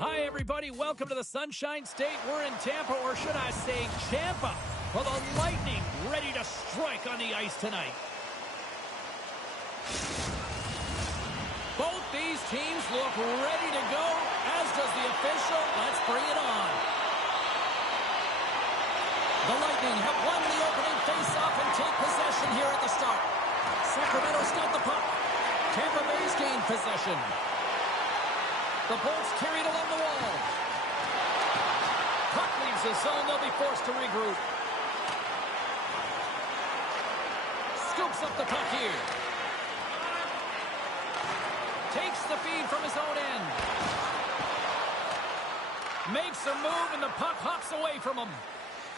Hi, everybody. Welcome to the Sunshine State. We're in Tampa, or should I say Champa, for the Lightning ready to strike on the ice tonight. Both these teams look ready to go, as does the official. Let's bring it on. The Lightning have won the opening faceoff and take possession here at the start. Sacramento's got the puck. Tampa Bay's gained possession. The Bolts carried along the wall. Puck leaves the zone. They'll be forced to regroup. Scoops up the puck here. Takes the feed from his own end. Makes a move, and the puck hops away from him.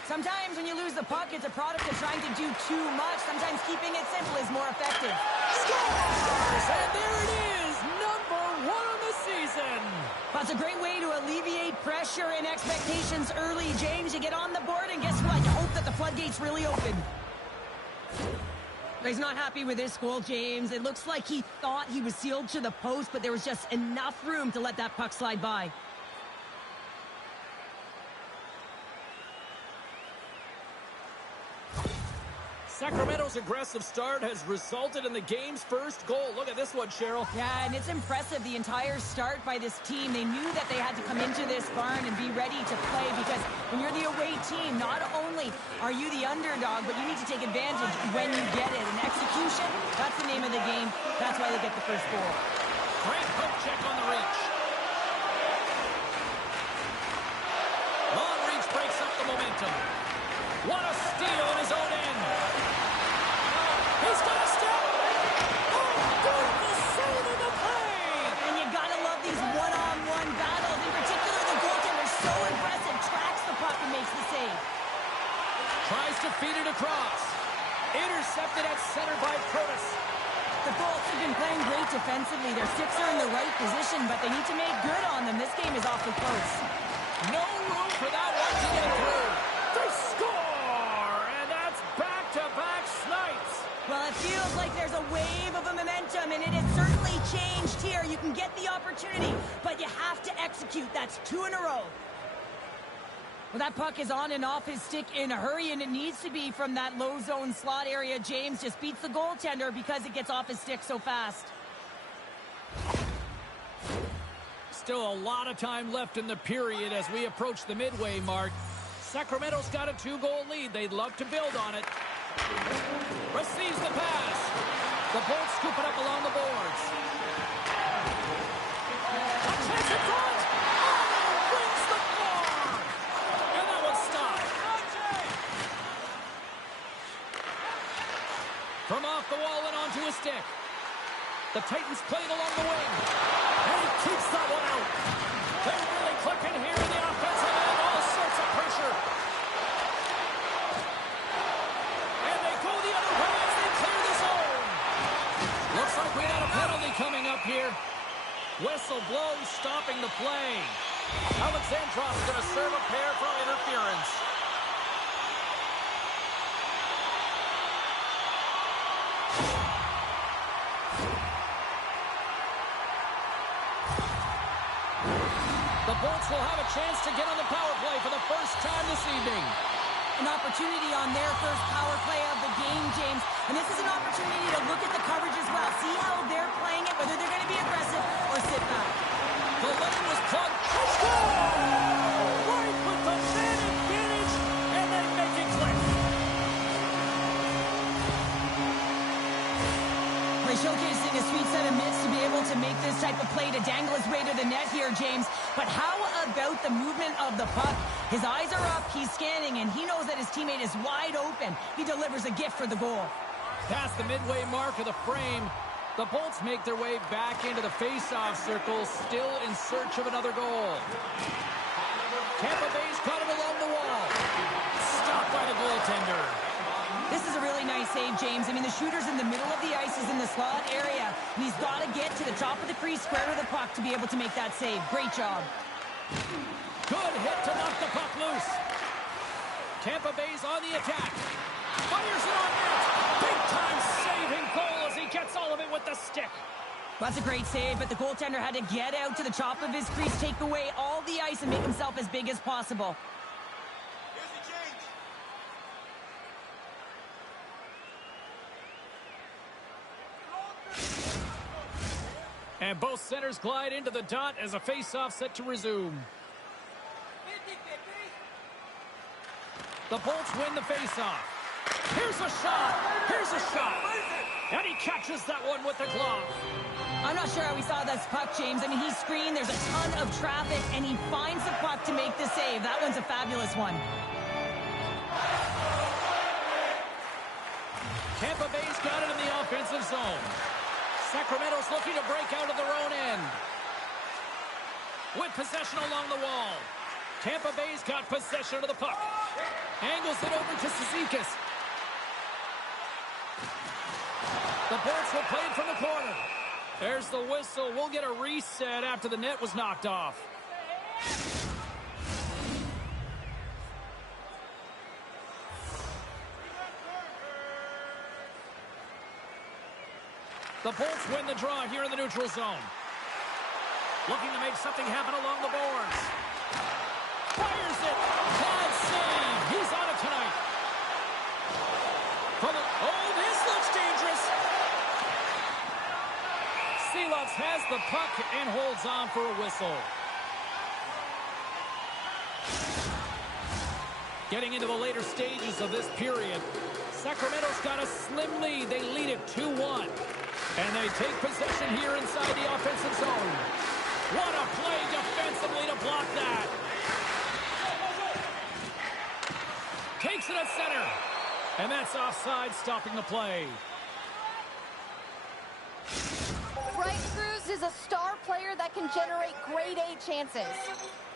Sometimes when you lose the puck, it's a product of trying to do too much. Sometimes keeping it simple is more effective. Scores! And there it is! #1 of the season! That's a great way to alleviate pressure and expectations early, James. You get on the board, and guess what? You hope that the floodgates really open. He's not happy with this goal, James. It looks like he thought he was sealed to the post, but there was just enough room to let that puck slide by. Sacramento's aggressive start has resulted in the game's first goal. Look at this one, Cheryl. Yeah, and it's impressive, the entire start by this team. They knew that they had to come into this barn and be ready to play, because when you're the away team, not only are you the underdog, but you need to take advantage when you get it. And execution, that's the name of the game. That's why they get the first goal. Great hook check on the reach. Long reach breaks up the momentum. What a steal in his own end. He's got a step. Oh, beautiful save in the play. And you gotta love these one-on-one battles. In particular, the goaltender is so impressive. Tracks the puck and makes the save. Tries to feed it across. Intercepted at center by Protas. The Bolts have been playing great defensively. Their sticks are in the right position, but they need to make good on them. This game is awfully close. No room for that one to get through. They score! And that's back-to-back snipes. Well, it feels like there's a wave of a momentum, and it has certainly changed here. You can get the opportunity, but you have to execute. That's 2 in a row. Well, that puck is on and off his stick in a hurry, and it needs to be from that low zone slot area. James just beats the goaltender because it gets off his stick so fast. Still a lot of time left in the period as we approach the midway mark. Sacramento's got a 2-goal lead. They'd love to build on it. Receives the pass. The Bolts scoop it up along the boards. A chance in front. Oh, wins the bar. And that one's stopped. From off the wall and onto a stick. The Titans playing along the wing. And he keeps that one out. They're really clicking here in the offensive end. All sorts of pressure. And they go the other way as they clear the zone. Looks like we got a penalty coming up here. Whistle blows, stopping the play. Alexandros going to serve a pair for interference. The Bolts will have a chance to get on the power play for the first time this evening. An opportunity on their first power play of the game, James. And this is an opportunity to look at the coverage as well. See how they're playing it, whether they're going to be aggressive or sit back. The lane was plugged. Right with the man advantage, and they make it click. They're showcasing a sweet 7 minutes to be able to make this type of play to dangle his way to the net here, James. But how about the movement of the puck? His eyes are up, he's scanning, and he knows that his teammate is wide open. He delivers a gift for the goal. Past the midway mark of the frame, the Bolts make their way back into the face-off circle, still in search of another goal. Tampa Bay's got it along the wall. Stopped by the goaltender. This is a really nice save, James. I mean, the shooter's in the middle of the ice, is in the slot area, and he's got to get to the top of the crease, square to the puck, to be able to make that save. Great job. Good hit to knock the puck loose. Tampa Bay's on the attack. Fires it on net. Big-time saving goal as he gets all of it with the stick. That's a great save, but the goaltender had to get out to the top of his crease, take away all the ice, and make himself as big as possible. And both centers glide into the dot as a face-off set to resume. The Bolts win the face-off. Here's a shot. Here's a shot. And he catches that one with the glove. I'm not sure how he saw this puck, James. I mean, he's screened. There's a ton of traffic, and he finds the puck to make the save. That one's a fabulous one. Tampa Bay's got it in the offensive zone. Sacramento's looking to break out of their own end. With possession along the wall. Tampa Bay's got possession of the puck. Angles it over to Cizikas. The Bolts will play it from the corner. There's the whistle. We'll get a reset after the net was knocked off. The Bolts win the draw here in the neutral zone. Looking to make something happen along the boards. Fires it. Bad save. He's on it tonight. Oh, this looks dangerous. Seelovs has the puck and holds on for a whistle. Getting into the later stages of this period, Sacramento's got a slim lead. They lead it 2-1. And they take possession here inside the offensive zone. What a play defensively to block that. Takes it at center. And that's offside, stopping the play. Frank Cruz is a star player that can generate grade A chances.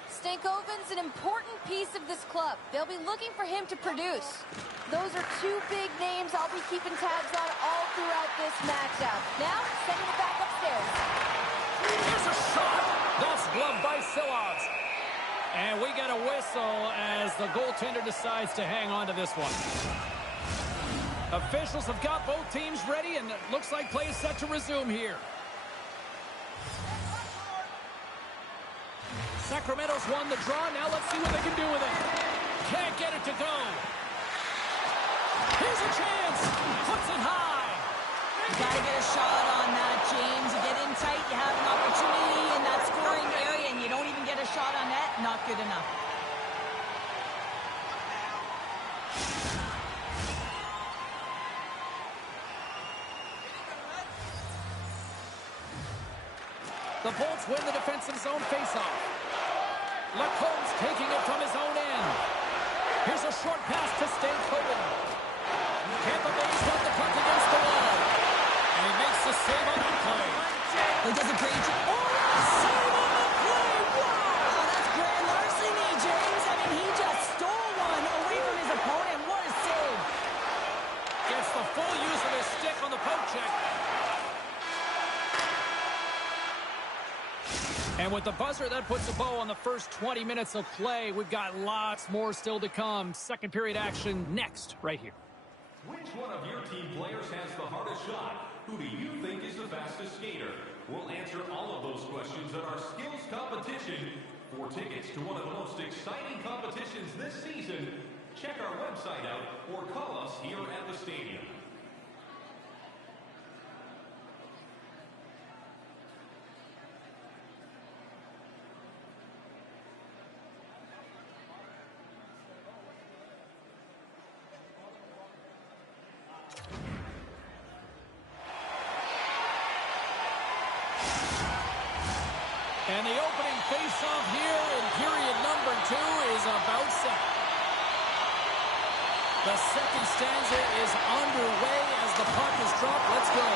Stankoven's an important piece of this club. They'll be looking for him to produce. Those are two big names I'll be keeping tabs on all throughout this matchup. Now, sending it back upstairs. Here's a shot. That's gloved by Seelovs. And we get a whistle as the goaltender decides to hang on to this one. Officials have got both teams ready, and it looks like play is set to resume here. Sacramento's won the draw. Now let's see what they can do with it. Can't get it to go. Here's a chance. Puts it high. You got to get a shot on that, James. You get in tight, you have an opportunity in that scoring area. not good enough. The Bolts win the defensive zone faceoff. Lacomb's taking it from his own end. Here's a short pass to Stankoven. Tampa Bay's got the puck against the wall. And he makes the save on that play. He does a great job. Oh, save on the play! Wow, that's grand larceny, James. I mean, he just stole one away from his opponent. What a save. Gets the full use of his stick on the poke check. And with the buzzer, that puts a bow on the first 20 minutes of play. We've got lots more still to come. Second period action next, right here. Which one of your team players has the hardest shot? Who do you think is the fastest skater? We'll answer all of those questions at our skills competition. For tickets to one of the most exciting competitions this season, check our website out or call us here at the stadium. And the opening face-off here in period number 2 is about set. The second stanza is underway as the puck is dropped. Let's go.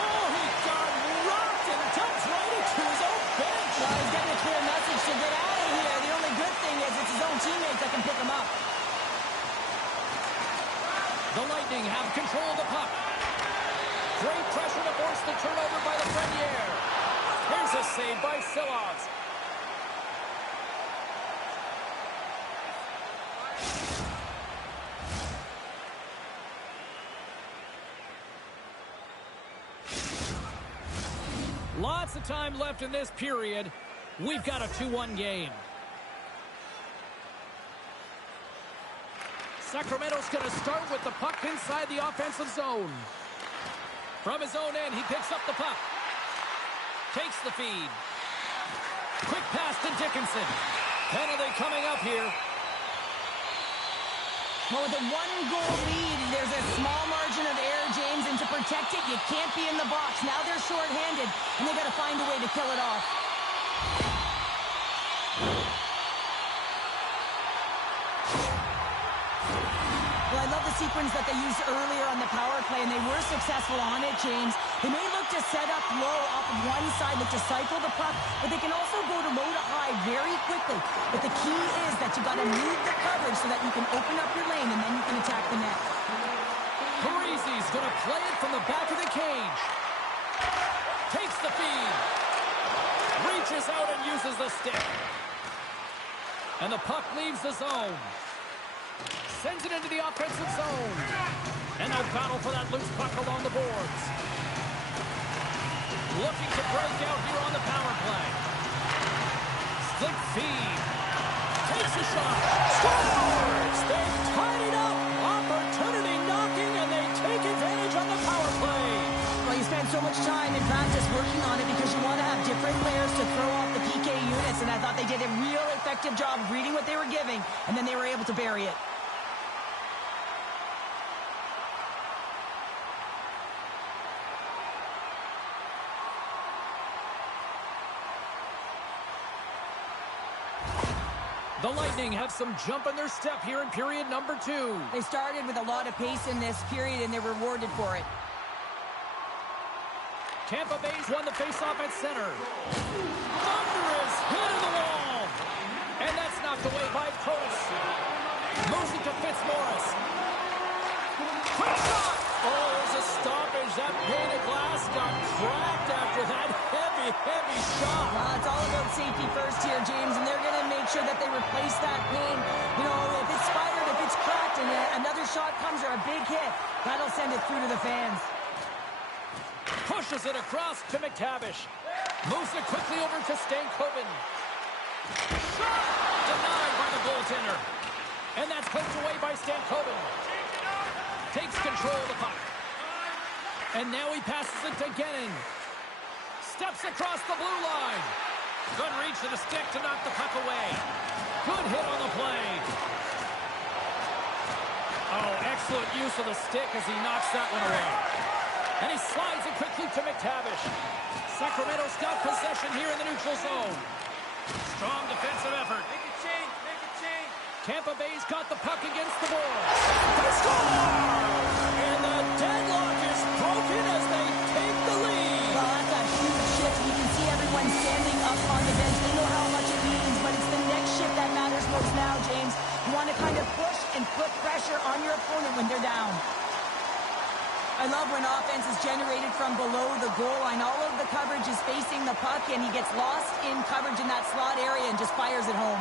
Oh, he got rocked and dumps right into his own bench. Well, he's getting a clear message to get out of here. The only good thing is it's his own teammates that can pick him up. The Lightning have control of the puck. Great pressure to force the turnover by the Frenier. Here's a save by Silovs. Lots of time left in this period. We've got a 2-1 game. Sacramento's going to start with the puck inside the offensive zone. From his own end, he picks up the puck. Takes the feed. Quick pass to Dickinson. Penalty coming up here. Well, with a 1-goal lead, there's a small margin of error, James, and to protect it, you can't be in the box. Now they're shorthanded, and they got to find a way to kill it off. Well, I love the sequence that they used earlier on the power play, and they were successful on it, James. They may look to set up low off of one side, look to cycle the puck, but they can also go to low to high very quickly. But the key is that you got to move the coverage so that you can open up your lane, and then you can attack the net. Parise's going to play it from the back of the cage. Takes the feed. Reaches out and uses the stick. And the puck leaves the zone. Sends it into the offensive zone. And a battle for that loose puck along the boards. Looking to break out here on the power play. Slick feed. Takes a shot. Scores! They've tied it up. Opportunity knocking, and they take advantage on the power play. Well, you spend so much time in practice working on it because you want to have different players to throw off the PK units, and I thought they did a real effective job of reading what they were giving, and then they were able to bury it. The Lightning have some jump in their step here in period number 2. They started with a lot of pace in this period, and they're rewarded for it. Tampa Bay's won the faceoff at center. Thunderous hit of the wall. And that's knocked away by Protas. Moves it to Fitzmaurice. Quick shot. Oh, there's a stoppage. That pane of glass got cracked after that heavy shot. Well, it's all about safety first here, James, and they're going to make sure that they replace that pane. You know, if it's spidered, if it's cracked, and another shot comes or a big hit, that'll send it through to the fans. Pushes it across to McTavish. Moves it quickly over to Stankoven. Shot! Denied by the goaltender. And that's poked away by Stankoven. Takes control of the puck. And now he passes it to Genning. Steps across the blue line. Good reach to the stick to knock the puck away. Good hit on the play. Oh, excellent use of the stick as he knocks that one away. And he slides it quickly to McTavish. Sacramento's got possession here in the neutral zone. Strong defensive effort. Make it change. Make it change. Tampa Bay's got the puck against the boards. They score! And the deadlock is broken as they take the lead. Well, that's a huge shift. You can see everyone standing up on the bench. They know how much it means, but it's the next shift that matters most now, James. You want to kind of push and put pressure on your opponent when they're down. I love when offense is generated from below the goal line. All of the coverage is facing the puck, and he gets lost in coverage in that slot area and just fires it home.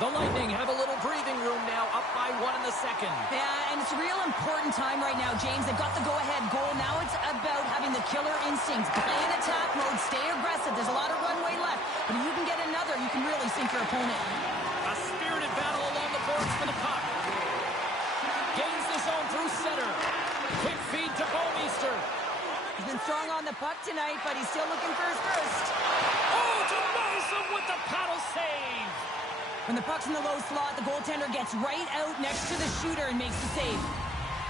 The Lightning have a little breathing room now, up by 1 in the second. Yeah, and it's a real important time right now, James. They've got the go-ahead goal. Now it's about having the killer instincts. Play in attack mode, stay aggressive. There's a lot of runway left, but if you can get another, you can really sink your opponent. A spirited battle along the boards for the puck. Gains the zone through center. Quick feed to Bouwmeester. He's been strong on the puck tonight, but he's still looking for his first. Oh, denies him with the paddle save. When the puck's in the low slot, the goaltender gets right out next to the shooter and makes the save.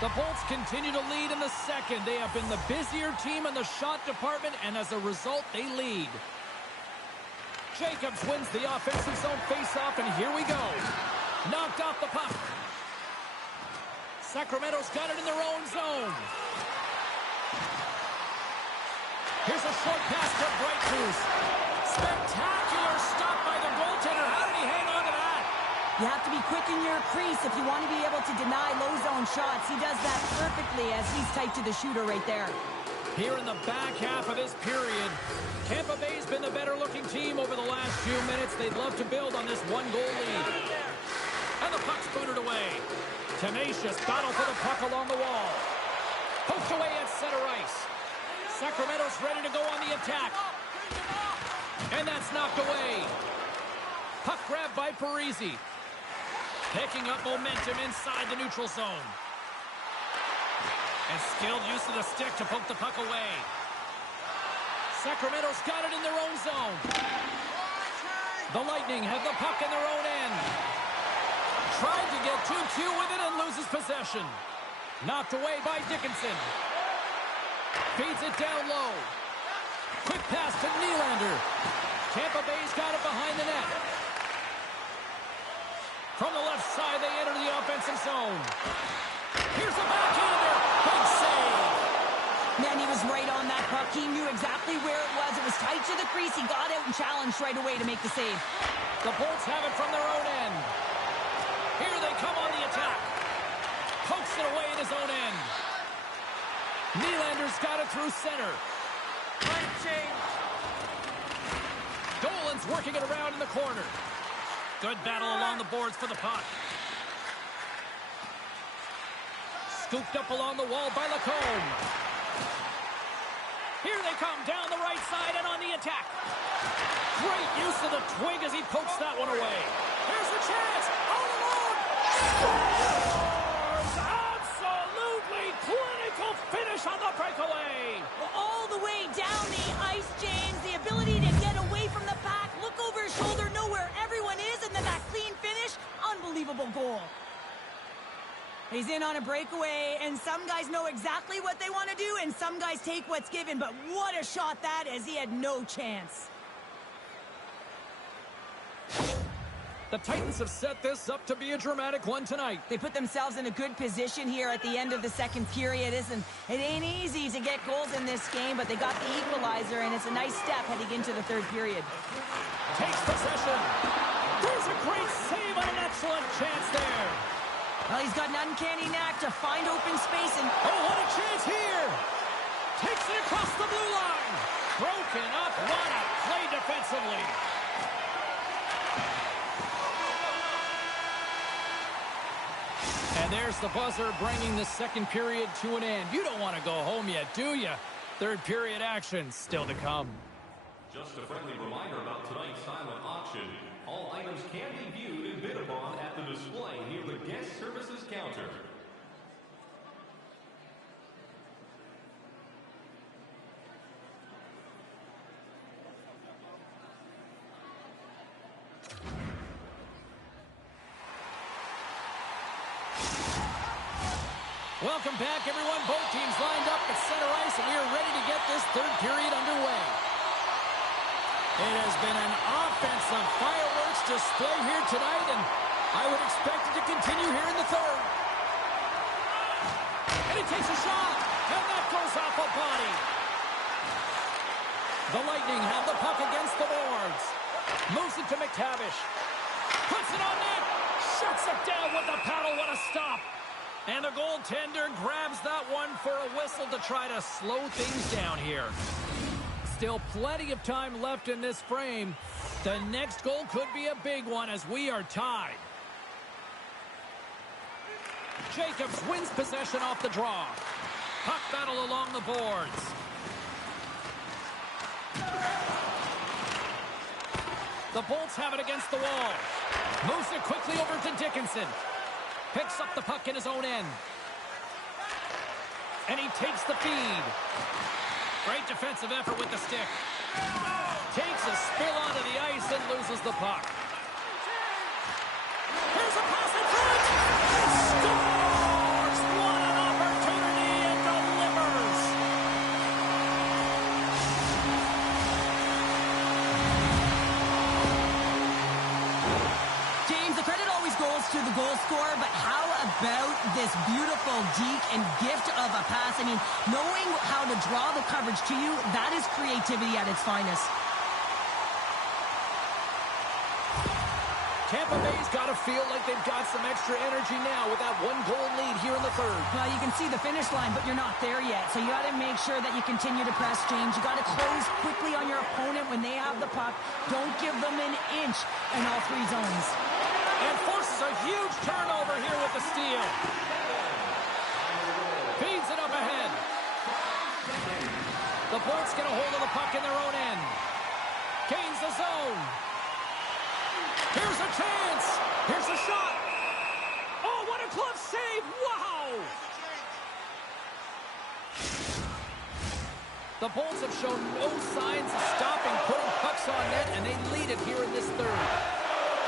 The Bolts continue to lead in the second. They have been the busier team in the shot department, and as a result, they lead. Jacobs wins the offensive zone faceoff, and here we go. Knocked off the puck. Sacramento's got it in their own zone. Here's a short pass to Bright Cruz. Spectacular stop by the goaltender. How did he hang on to that? You have to be quick in your crease if you want to be able to deny low zone shots. He does that perfectly as he's tight to the shooter right there. Here in the back half of this period, Tampa Bay's been the better-looking team over the last few minutes. They'd love to build on this one-goal lead. And the puck's booted away. Tenacious battle for the puck along the wall. Poked away at center ice. Sacramento's ready to go on the attack. And that's knocked away. Puck grab by Parise. Picking up momentum inside the neutral zone. And skilled use of the stick to poke the puck away. Sacramento's got it in their own zone. The Lightning have the puck in their own end. Tried to get 2-2 with it and loses possession. Knocked away by Dickinson. Feeds it down low. Quick pass to Nylander. Tampa Bay's got it behind the net. From the left side, they enter the offensive zone. Here's the backhander. Big save. Man, he was right on that puck. He knew exactly where it was. It was tight to the crease. He got out and challenged right away to make the save. The Bolts have it from their own end. Here they come on the attack. Pokes it away in his own end. Nylander's got it through center. Right change. Dolan's working it around in the corner. Good battle along the boards for the puck. Scooped up along the wall by Lacombe. Here they come down the right side and on the attack. Great use of the twig as he pokes that one away. Here's the chance. All alone. Scores! Absolutely clinical finish on the breakaway. All the way down the ice, James. The ability to get away from the pack, look over his shoulder, know where everyone is, and then that clean finish. Unbelievable goal. He's in on a breakaway, and some guys know exactly what they want to do, and some guys take what's given, but what a shot that is. He had no chance. The Titans have set this up to be a dramatic one tonight. They put themselves in a good position here at the end of the second period. It ain't easy to get goals in this game, but they got the equalizer, and it's a nice step heading into the third period. Takes possession. There's a great save on an excellent chance there. Well, he's got an uncanny knack to find open space and... Oh, what a chance here! Takes it across the blue line. Broken up. What a play defensively. And there's the buzzer bringing the second period to an end. You don't want to go home yet, do you? Third period action still to come. Just a friendly reminder about tonight's silent auction. All items can be viewed and bid upon at the display near the guest services counter. Welcome back, everyone. Both teams lined up at center ice, and we are ready to get this third period underway. It has been an offensive fireworks display here tonight, and I would expect it to continue here in the third. And he takes a shot, and that goes off a body. The Lightning have the puck against the boards. Moves it to McTavish. Puts it on net. Shuts it down with the paddle. What a stop. And the goaltender grabs that one for a whistle to try to slow things down here. Still plenty of time left in this frame. The next goal could be a big one as we are tied. Jacobs wins possession off the draw. Puck battle along the boards. The Bolts have it against the wall. Moves it quickly over to Dickinson. Picks up the puck in his own end. And he takes the feed. Great defensive effort with the stick. Takes a spill onto the ice and loses the puck. Here's a pass in front. He scores! What an opportunity and delivers. James, the credit always goes to the goal scorer, but how about this beautiful deke and gift of a pass? I mean, knowing how to draw the coverage to you, that is creativity at its finest. Tampa Bay's got to feel like they've got some extra energy now with that one-goal lead here in the third. Well, you can see the finish line, but you're not there yet. So you got to make sure that you continue to press, James. You got to close quickly on your opponent when they have the puck. Don't give them an inch in all three zones. And forces a huge turnover here with the steal. Feeds it up ahead. The Bolts get a hold of the puck in their own end. Gains the zone. Here's a chance. Here's a shot. Oh, what a glove save. Wow. The Bolts have shown no signs of stopping putting pucks on net, and they lead it here in this third.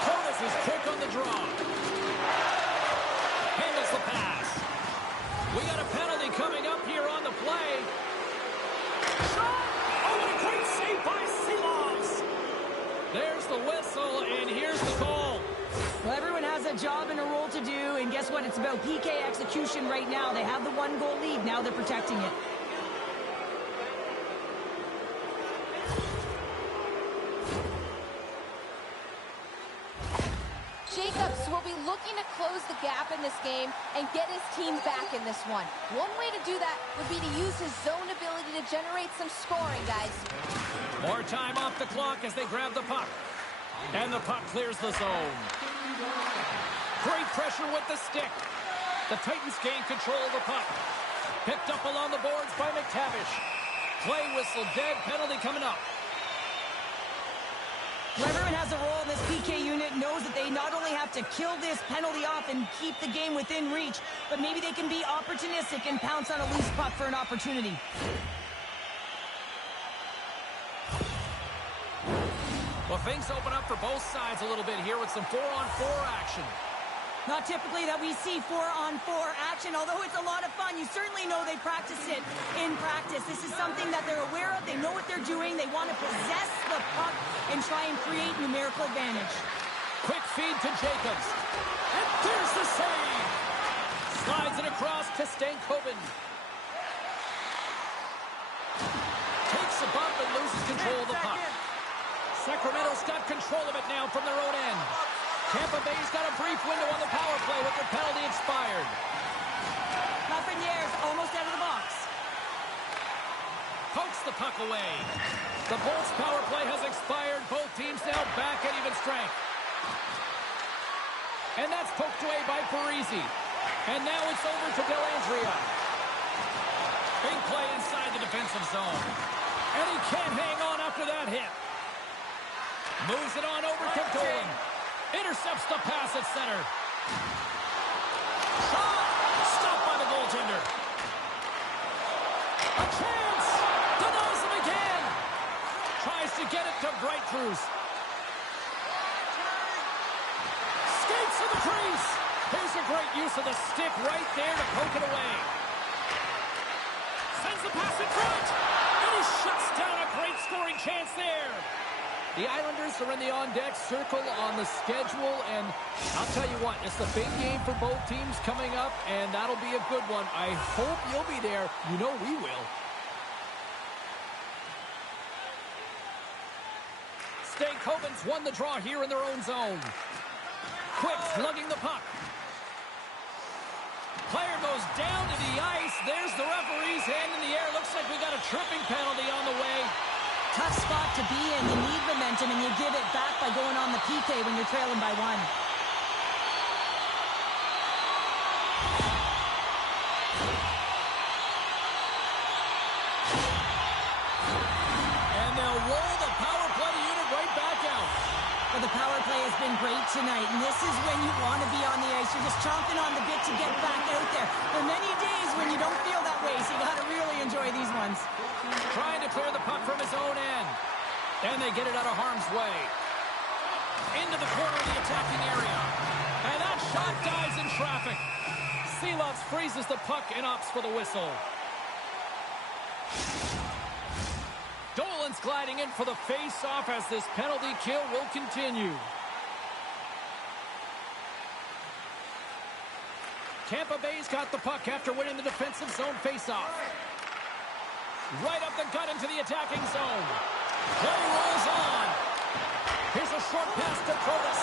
Curtis is quick on the draw. Handles the pass. We got a penalty coming up here on the play. Shot! Oh, what a great save by Silovs! There's the whistle, and here's the call. Well, everyone has a job and a role to do, and guess what? It's about PK execution right now. They have the one-goal lead. Now they're protecting it. Jacobs will be looking to close the gap in this game and get his team back in this one. One way to do that would be to use his zone ability to generate some scoring, guys. More time off the clock as they grab the puck. And the puck clears the zone. Great pressure with the stick. The Titans gain control of the puck. Picked up along the boards by McTavish. Play whistle dead. Penalty coming up. Well, everyone has a role in this PK unit, knows that they not only have to kill this penalty off and keep the game within reach, but maybe they can be opportunistic and pounce on a loose puck for an opportunity. Well, things open up for both sides a little bit here with some 4-on-4 action. Not typically that we see 4-on-4 action, although it's a lot of fun. You certainly know they practice it in practice. This is something that they're aware of. They know what they're doing. They want to possess the puck and try and create numerical advantage. Quick feed to Jacobs. And there's the save. Slides it across to Stankoven. Takes a bump and loses control of the puck. Sacramento's got control of it now from their own end. Tampa Bay's got a brief window on the power play with their penalty expired. Lafreniere's almost out of the box. Pokes the puck away. The Bolts power play has expired. Both teams now back at even strength. And that's poked away by Parisi. And now it's over to Dellandrea. Big play inside the defensive zone. And he can't hang on after that hit. Moves it on over to Dolan. Intercepts the pass at center. Shot! Stopped by the goaltender. A chance! Denies him again! Tries to get it to Bright Cruz. Skates to the crease! Here's a great use of the stick right there to poke it away. scoring chance there. The Islanders are in the on-deck circle on the schedule, and I'll tell you what, it's a big game for both teams coming up, and that'll be a good one. I hope you'll be there. You know we will. Stankoven's won the draw here in their own zone. Quick slugging the puck. Player goes down to the ice. There's the referee's hand in the air. Looks like we got a tripping penalty on the way. Tough spot to be in. You need momentum, and you give it back by going on the PK when you're trailing by 1. And they'll roll the power play unit right back out. Well, the power play has been great tonight, and this is when you want to be on the ice. You're just chomping on the bit to get back out there. There are many days when you don't feel that way, so you got to really enjoy these ones. Trying to clear the puck from his own end. And they get it out of harm's way. Into the corner of the attacking area. And that shot dies in traffic. Seelovs freezes the puck and opts for the whistle. Dolan's gliding in for the face-off as this penalty kill will continue. Tampa Bay's got the puck after winning the defensive zone face-off. Right up the gut into the attacking zone. Play rolls on. Here's a short pass to Protas.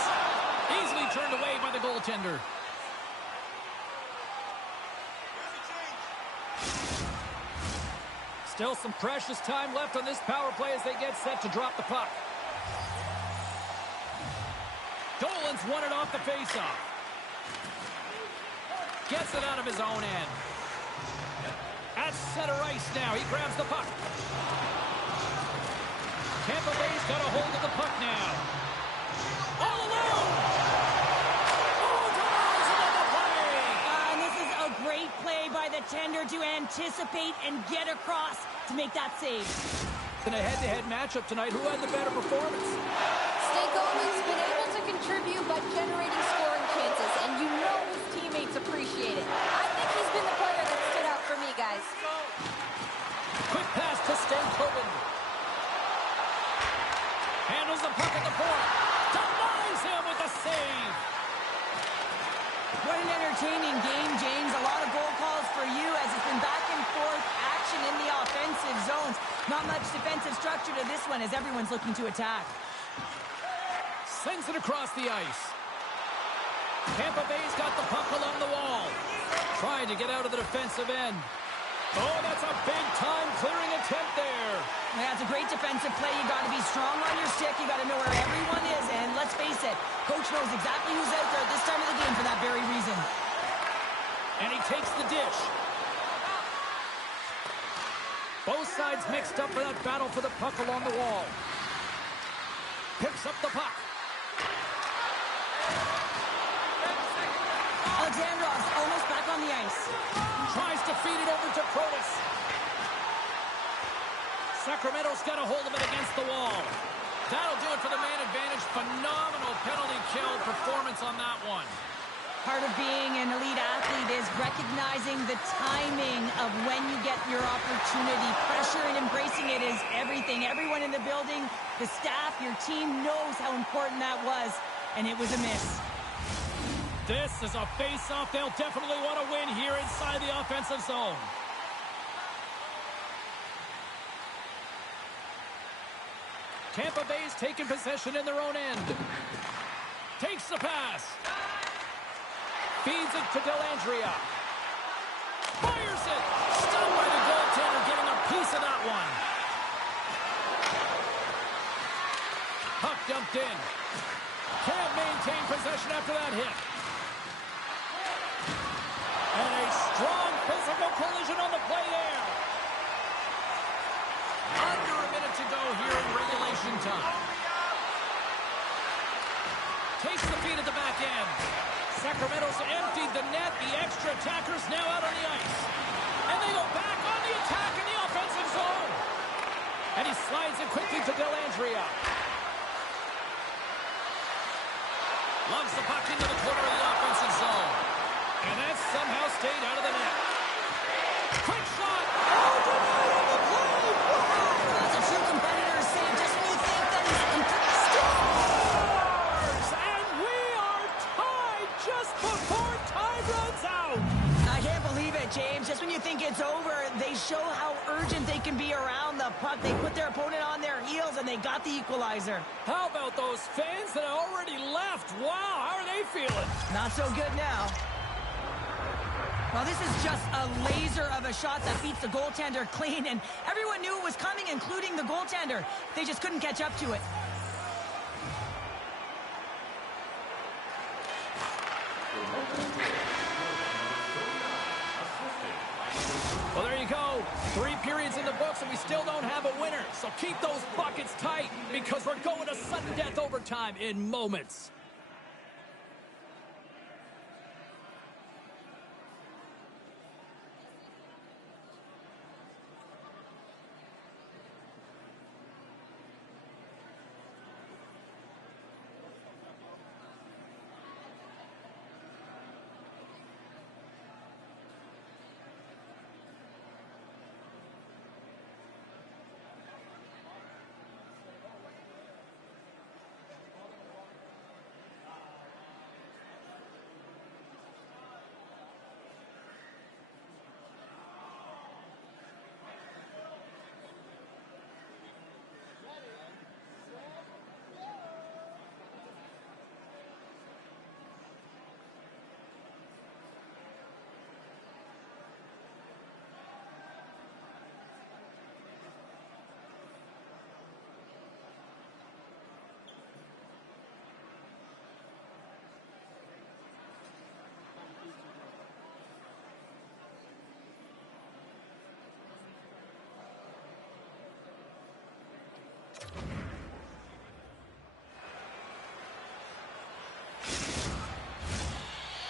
Easily turned away by the goaltender. Still some precious time left on this power play as they get set to drop the puck. Dolan's won it off the faceoff. Gets it out of his own end. At center ice now. He grabs the puck. Tampa Bay's got a hold of the puck now. All alone! Oh, denies another play! And this is a great play by the tender to anticipate and get across to make that save. In a head-to-head matchup tonight, who had the better performance? Stankoven's been able to contribute by generating scoring chances, and you know his teammates appreciate it. I think he's been the player that stood out for me, guys. Quick pass to Stankoven. Handles the puck at the point. Denies him with the save. What an entertaining game, James. A lot of goal calls for you as it's been back and forth action in the offensive zones. Not much defensive structure to this one as everyone's looking to attack. Sends it across the ice. Tampa Bay's got the puck along the wall. Trying to get out of the defensive end. Oh, that's a big-time clearing attempt there. Yeah, it's a great defensive play. You got to be strong on your stick. You got to know where everyone is. And let's face it, coach knows exactly who's out there at this time of the game for that very reason. And he takes the dish. Both sides mixed up for that battle for the puck along the wall. Picks up the puck. Alexandrov's almost back on the ice. Tries to feed it over to Protas. Sacramento's got a hold of it against the wall. That'll do it for the man advantage. Phenomenal penalty kill performance on that one. Part of being an elite athlete is recognizing the timing of when you get your opportunity. Pressure and embracing it is everything. Everyone in the building, the staff, your team knows how important that was, and it was a miss. This is a face-off they'll definitely want to win here inside the offensive zone. Tampa Bay's taking possession in their own end. Takes the pass. Feeds it to Dellandrea. Fires it. Stopped by the goaltender, getting a piece of that one. Puck dumped in. Can't maintain possession after that hit. And a strong physical collision on the play there. Under a minute to go here in regulation time. Takes the feed at the back end. Sacramento's emptied the net. The extra attackers now out on the ice. And they go back on the attack in the offensive zone. And he slides it quickly to Dellandrea. Lugs the puck into the corner of the offensive zone. And that somehow stayed out of the net. Quick shot! Oh, denied on the play! Wow! That's a true competitor's it's over, they show how urgent they can be around the puck. They put their opponent on their heels, and they got the equalizer. How about those fans that already left? Wow, how are they feeling? Not so good now. Well, this is just a laser of a shot that beats the goaltender clean, and everyone knew it was coming, including the goaltender. They just couldn't catch up to it. Well, there you go. 3 periods in the books, and we still don't have a winner. So keep those buckets tight, because we're going to sudden death overtime in moments.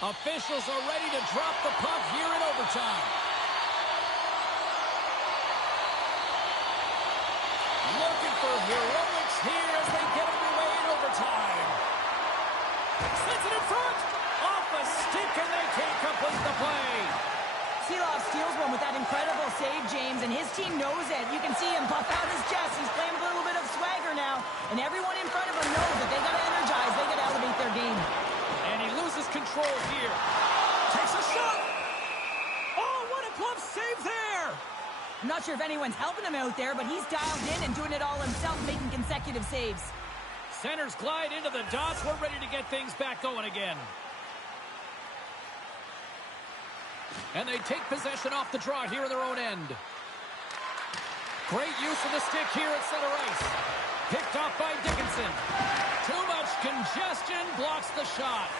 Officials are ready to drop the puck here in overtime. Looking for heroics here as they get underway in overtime. Sends it in front. Off a stick, and they can't complete the play. Seeloff steals one with that incredible save, James, and his team knows it. You can see him puff out his chest. He's playing with a little bit of swagger now, and everyone in front of him knows that they got to energize. They got to elevate their game. And he loses control here. Takes a shot. Oh, what a glove save there. I'm not sure if anyone's helping him out there, but he's dialed in and doing it all himself, making consecutive saves. Centers glide into the dots. We're ready to get things back going again. And they take possession off the draw here in their own end. Great use of the stick here at center ice. Picked off by Dickinson. Too much congestion, blocks the shot.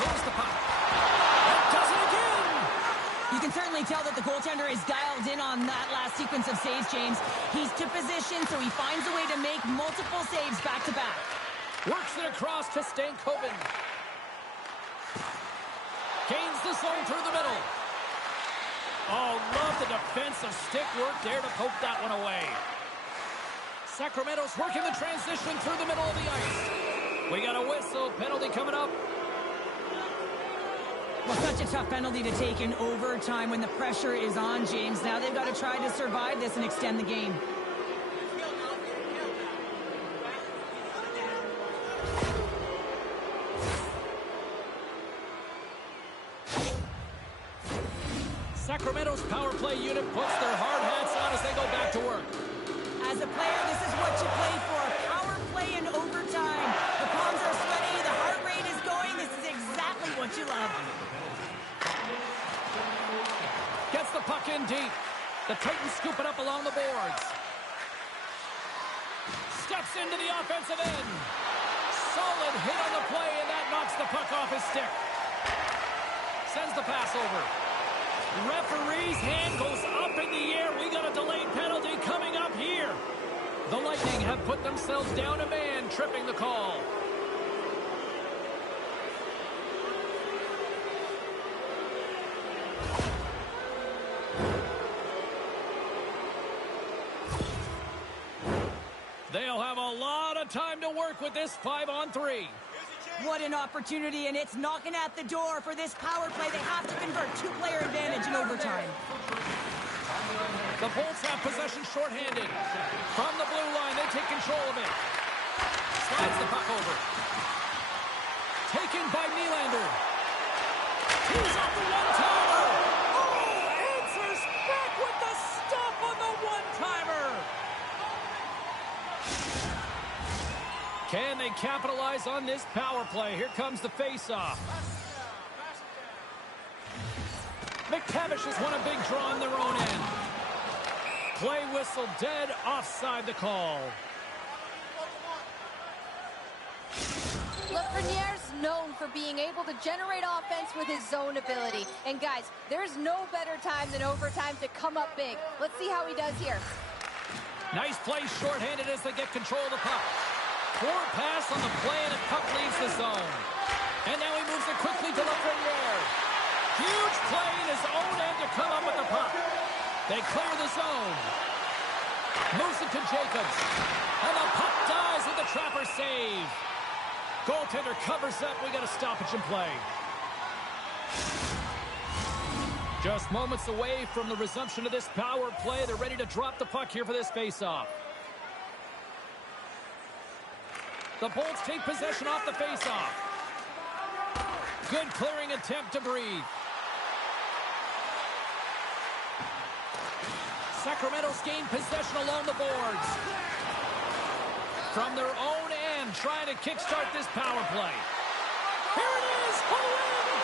Throws the puck. And does it again! You can certainly tell that the goaltender is dialed in on that last sequence of saves, James. He's to position, so he finds a way to make multiple saves back-to-back. Works it across to Stankoven. Gains the zone through the middle. Oh, love the defensive stick work there to poke that one away. Sacramento's working the transition through the middle of the ice. We got a whistle. Penalty coming up. Well, such a tough penalty to take in overtime when the pressure is on, James. Now they've got to try to survive this and extend the game. Sacramento's power play unit puts their hard hats on as they go back to work. As a player, this is what you play for. Power play in overtime. The palms are sweaty, the heart rate is going. This is exactly what you love. Gets the puck in deep. The Titans scoop it up along the boards. Steps into the offensive end. Solid hit on the play, and that knocks the puck off his stick. Sends the pass over. Referee's hand goes up in the air. We got a delayed penalty coming up here. The Lightning have put themselves down a man, tripping the call. They'll have a lot of time to work with this 5-on-3. What an opportunity, and it's knocking at the door for this power play. They have to convert. Two-player advantage in overtime. The Bolts have possession shorthanded. From the blue line, they take control of it. Slides the puck over. Taken by Nylander. He's off the one-timer. capitalize on this power play. Here comes the face-off. McTavish has won a big draw on their own end. Play whistle dead, offside the call. Lafreniere's known for being able to generate offense with his zone ability. And guys, there's no better time than overtime to come up big. Let's see how he does here. Nice play shorthanded as they get control of the puck. Forward pass on the play and the puck leaves the zone. And now he moves it quickly to Lafreniere. Huge play in his own end to come up with the puck. They clear the zone. Moves it to Jacobs. And the puck dies with the Trapper save. Goaltender covers up. We got a stoppage in play. Just moments away from the resumption of this power play. They're ready to drop the puck here for this faceoff. The Bolts take possession off the faceoff. Good clearing attempt to breathe. Sacramento's gained possession along the boards. From their own end, trying to kickstart this power play. Here it is, for the win!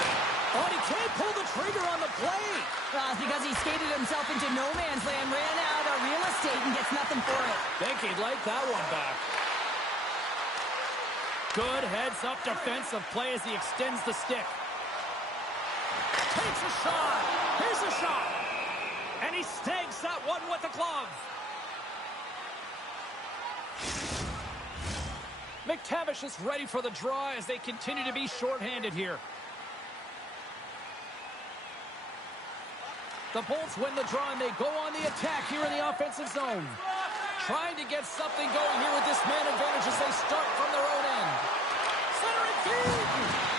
Oh, he can't pull the trigger on the play. Well, it's because he skated himself into no man's land, ran out of real estate, and gets nothing for it. Think he'd like that one back. Good heads-up defensive play as he extends the stick. Takes a shot. Here's a shot. And he snags that one with the glove. McTavish is ready for the draw as they continue to be shorthanded here. The Bolts win the draw and they go on the attack here in the offensive zone. Trying to get something going here with this man advantage as they start from their own end. Center and feed!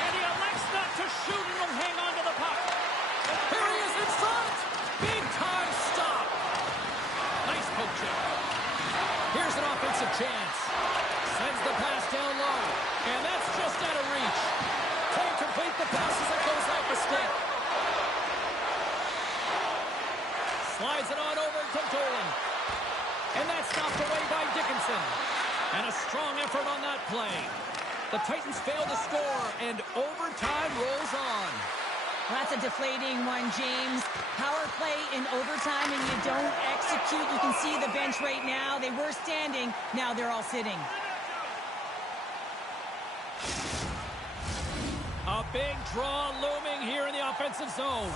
And he elects not to shoot and will hang on to the puck. Here he is in front! Big time stop! Nice poke check. Here's an offensive chance. Sends the pass down low. And that's just out of reach. Can't complete the pass as it goes off the stick. Slides it on over to Dolan. And that's knocked away by Dickinson. And a strong effort on that play. The Titans fail to score, and overtime rolls on. Well, that's a deflating one, James. Power play in overtime, and you don't execute. You can see the bench right now. They were standing. Now they're all sitting. A big draw looming here in the offensive zone.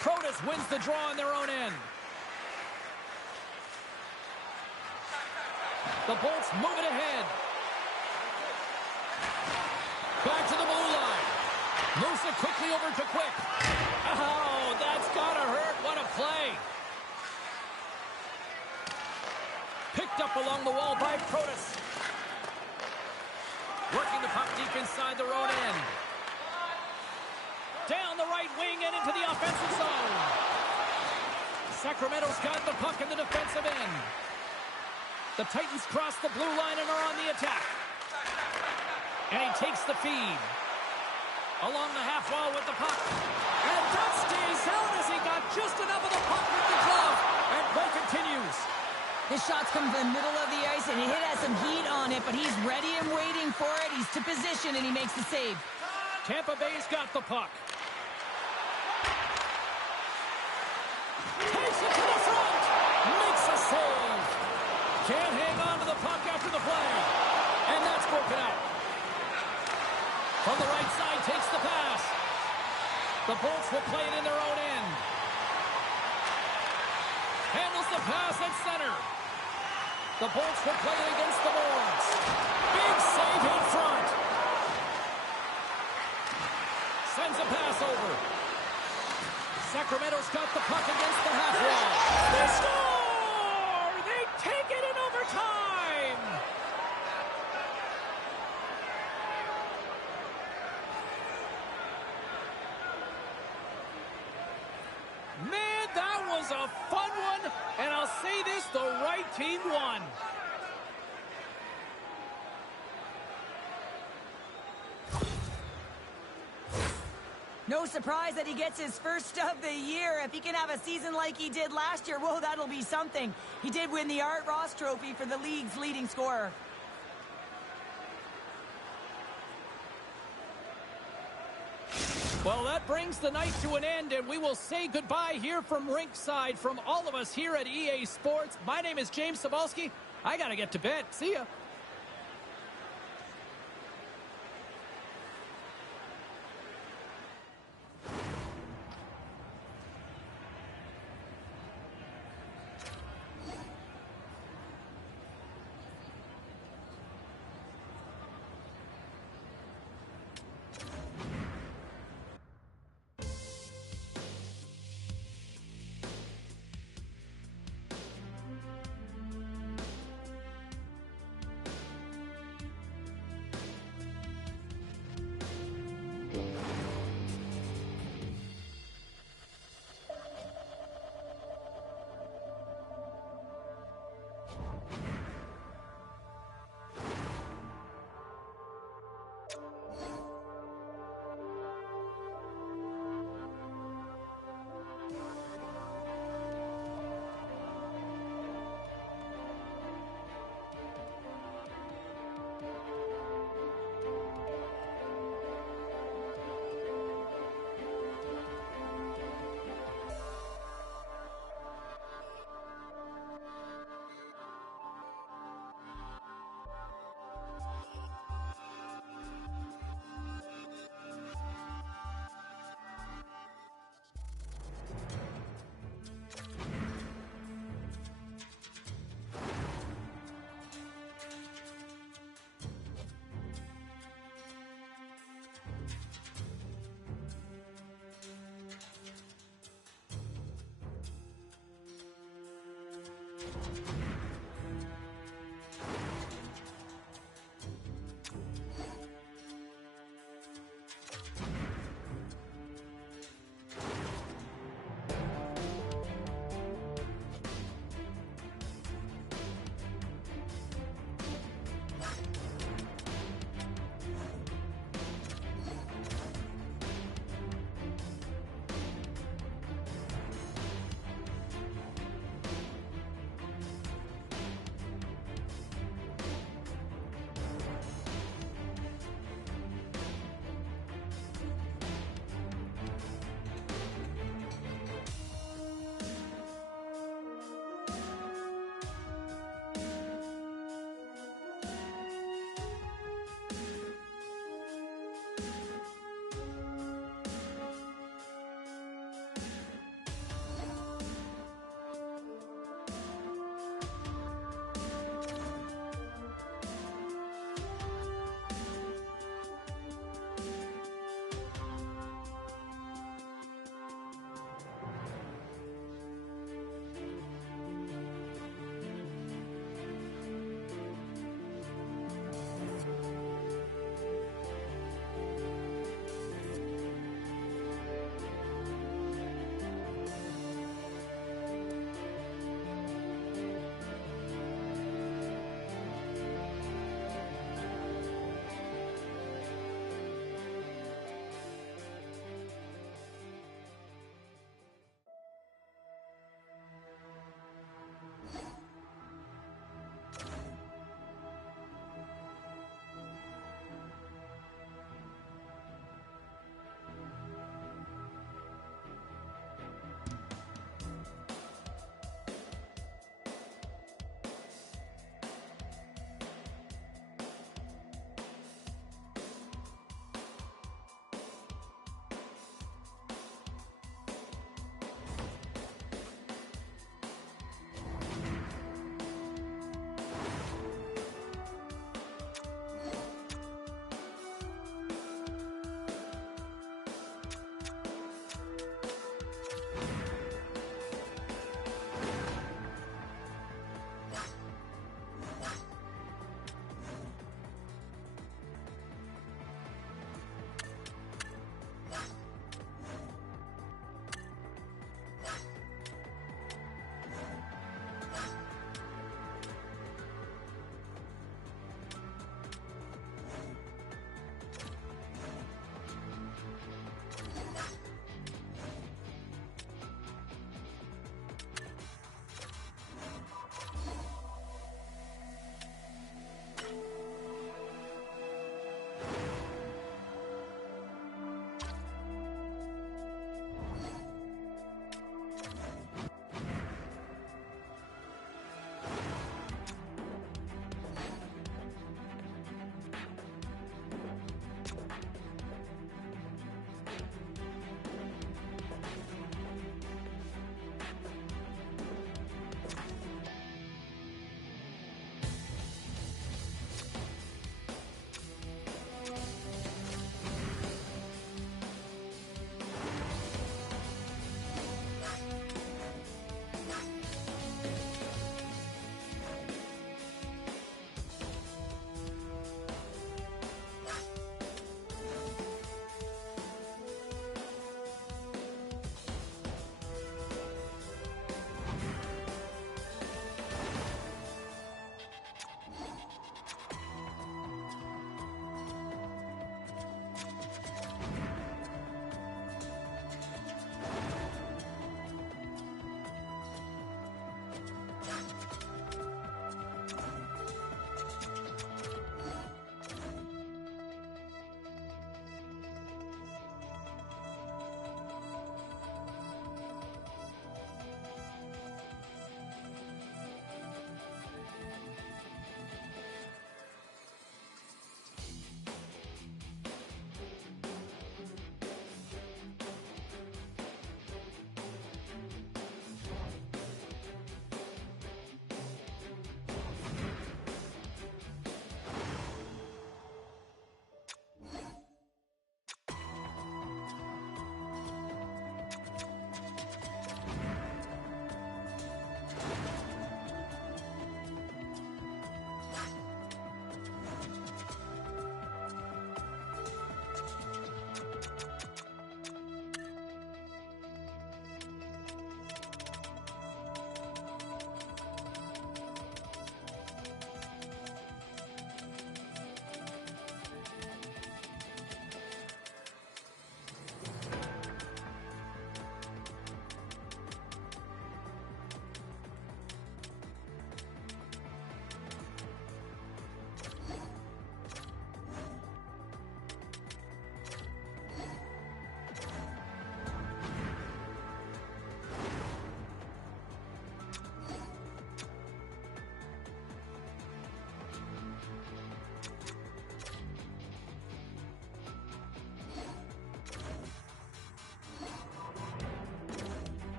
Protas wins the draw on their own end. The Bolts move it ahead. Back to the blue line. Moves it quickly over to Quick. Oh, that's gotta hurt. What a play. Picked up along the wall by Protas. Working the puck deep inside their own end. Down the right wing and into the offensive zone. Sacramento's got the puck in the defensive end. The Titans cross the blue line and are on the attack. And he takes the feed. Along the half wall with the puck. And that stays out as he got just enough of the puck with the glove. And play continues. His shots come from the middle of the ice, and he has some heat on it, but he's ready and waiting for it. He's to position, and he makes the save. Tampa Bay's got the puck. Takes it to the front. Makes a save. Can't hang on to the puck after the play. And that's broken out. From the right side, takes the pass. The Bolts will play it in their own end. Handles the pass at center. The Bolts will play it against the boards. Big save in front. Sends a pass over. Sacramento's got the puck against the half wall. They score! They take it in overtime! Man, that was a fun one, and I'll say this, the right team won. No surprise that he gets his first of the year. If he can have a season like he did last year, whoa, that'll be something. He did win the Art Ross Trophy for the league's leading scorer. Well, that brings the night to an end, and we will say goodbye here from Rinkside. From all of us here at EA Sports, my name is James Cebulski. I got to get to bed. See ya.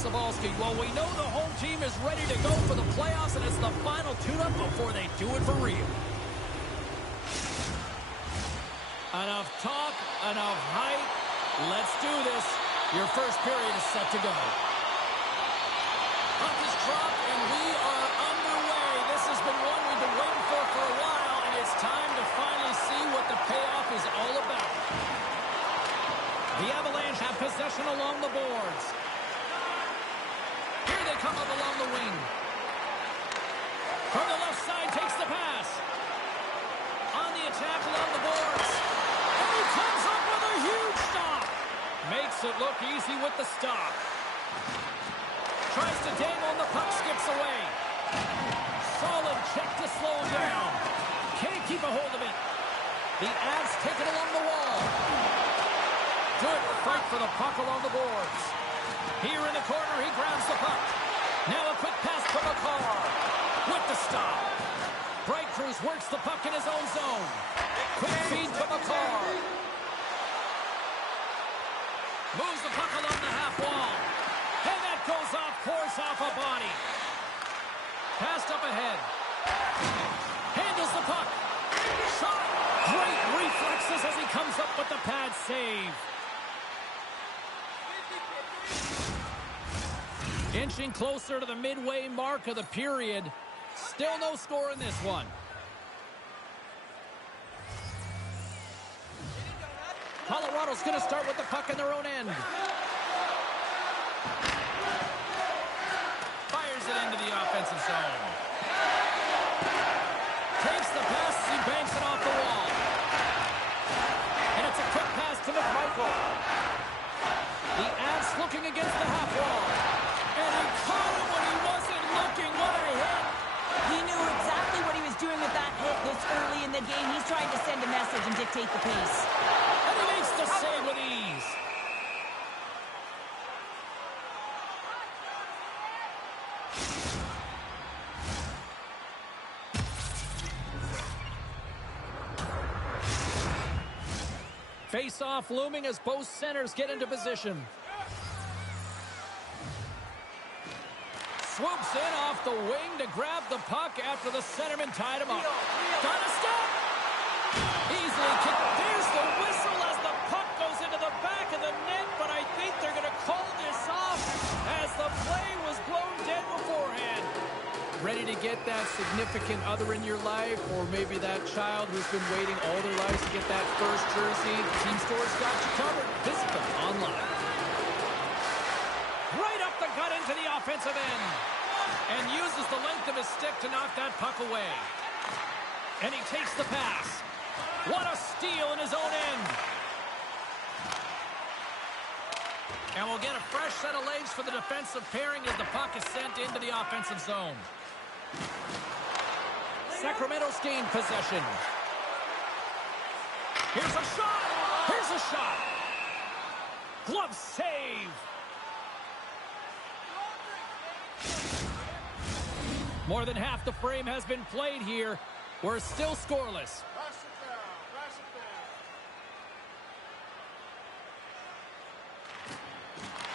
Cybulski. Well, we know the home team is ready to go for the playoffs, and it's the final tune-up before they do it for real. Enough talk, enough hype. Let's do this. Your first period is set to go. Puck is dropped, and we are underway. This has been one we've been waiting for a while, and it's time to finally see what the payoff is all about. The Avalanche have possession along the boards. Here they come up along the wing. From the left side, takes the pass. On the attack along the boards. And he comes up with a huge stop. Makes it look easy with the stop. Tries to dangle, and the puck skips away. Solid check to slow him down. Can't keep a hold of it. The Avs take it along the wall. Good fight for the puck along the boards. Here in the corner, he grabs the puck. Now a quick pass from McCarr. With the stop. Bright Cruz works the puck in his own zone. Quick feed to McCarr. Moves the puck along the half wall. And that goes off, pours off a body. Passed up ahead. Handles the puck. Shot. Great reflexes as he comes up with the pad save. Inching closer to the midway mark of the period. Still no score in this one. Colorado's going to start with the puck in their own end. Fires it into the offensive zone. Takes the pass as he banks it off the wall. And it's a quick pass to McMichael. The Avs looking against the half wall. And he caught him when he wasn't looking. What a hit. He knew exactly what he was doing with that hit this early in the game. He's trying to send a message and dictate the pace. And he makes the save with ease. Face-off looming as both centers get into position. Swoops in off the wing to grab the puck after the centerman tied him up. Got a stop! Easily kicked. There's the whistle as the puck goes into the back of the net, but I think they're going to call this off as the play was blown dead beforehand. Ready to get that significant other in your life, or maybe that child who's been waiting all their lives to get that first jersey? Team Store's got you covered. Visit them online. Right up the gut into the offensive end. And uses the length of his stick to knock that puck away. And he takes the pass. What a steal in his own end. And we'll get a fresh set of legs for the defensive pairing as the puck is sent into the offensive zone. Sacramento's gained possession. Here's a shot. Here's a shot. Glove save. More than half the frame has been played here. We're still scoreless.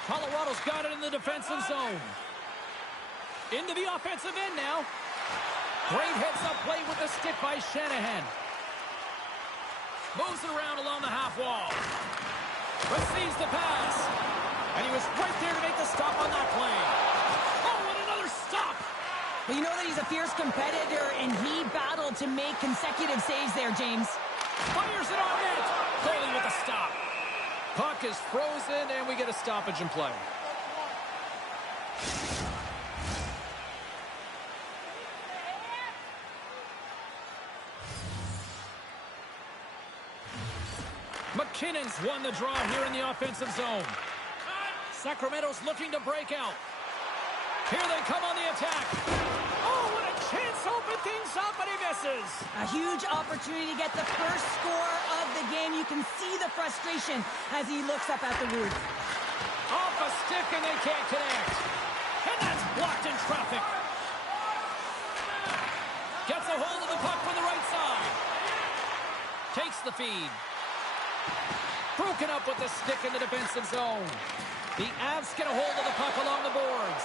Colorado's got it in the defensive zone. Into the offensive end now. Great heads-up play with the stick by Shanahan. Moves it around along the half wall. Receives the pass. And he was right there to make the stop on that play. Oh, and another stop. Well, you know that he's a fierce competitor, and he battled to make consecutive saves there, James. Fires it on net. Goalie with a stop. Puck is frozen, and we get a stoppage in play. McKinnon's won the draw here in the offensive zone. Sacramento's looking to break out. Here they come on the attack. Oh, what a chance to open things up, but he misses. A huge opportunity to get the first score of the game. You can see the frustration as he looks up at the roof. Off a stick, and they can't connect. And that's blocked in traffic. Gets a hold of the puck from the right side. Takes the feed. Broken up with the stick in the defensive zone. The Avs get a hold of the puck along the boards.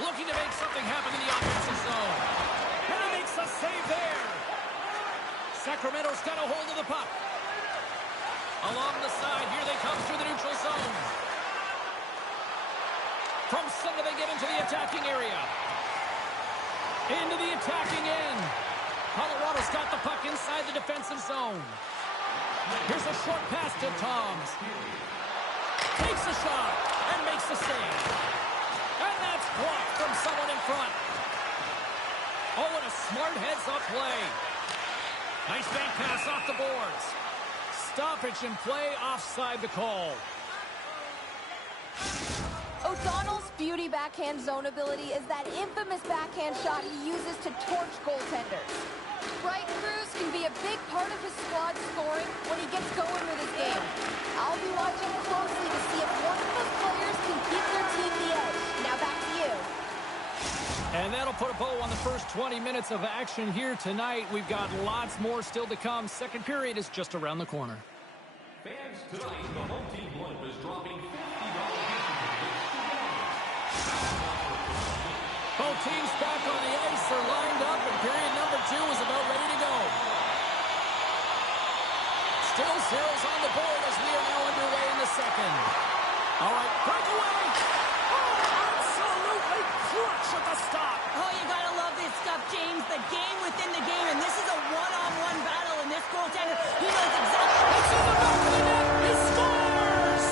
Looking to make something happen in the offensive zone. And he makes a save there. Sacramento's got a hold of the puck. Along the side, here they come through the neutral zone. From center, they get into the attacking area. Into the attacking end. Colorado's got the puck inside the defensive zone. Here's a short pass to Toms. Takes a shot and makes the save. And that's blocked from someone in front. Oh, and a smart heads-up play. Nice bank pass off the boards. Stoppage in play, offside the call. O'Donnell's beauty backhand zone ability is that infamous backhand shot he uses to torch goaltenders. Bright Cruz can be a big part of his squad scoring when he gets going with his game. I'll be watching closely to see if one of those players can keep their team the edge. Now back to you. And that'll put a bow on the first 20 minutes of action here tonight. We've got lots more still to come. Second period is just around the corner. Fans, tonight the home team blimp is dropping $50. Both teams back on the ice are lined up, and period number 2 is about ready to go. Still zeros on the board as we are now underway in the second. All right, breakaway. Oh, absolutely clutch at the stop. Oh, you gotta love this stuff, James. The game within the game, and this is a one-on-one battle, and this goaltender, he knows exactly. It's in the back of the net. He scores!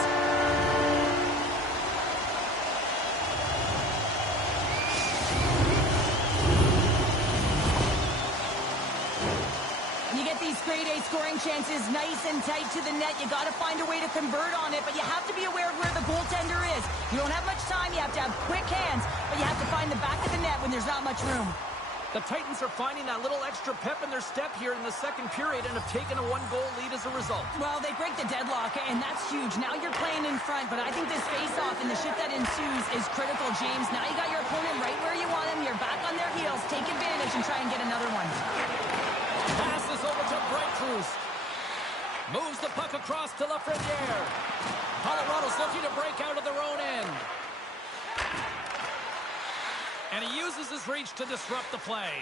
You get these grade A scoring chances nice and tight to the net. You got to find a way to convert on it, but you have to be aware of where the goaltender is. You don't have much time. You have to have quick hands, but you have to find the back of the net when there's not much room. The Titans are finding that little extra pep in their step here in the second period and have taken a one-goal lead as a result. Well, they break the deadlock, and that's huge. Now you're playing in front, but I think this face-off and the shift that ensues is critical, James. Now you got your opponent right where you want him. You're back on their heels. Take advantage and try and get another one. Passes over to Bright Cruz. Moves the puck across to Lafreniere. Colorado's looking to break out of their own end. And he uses his reach to disrupt the play.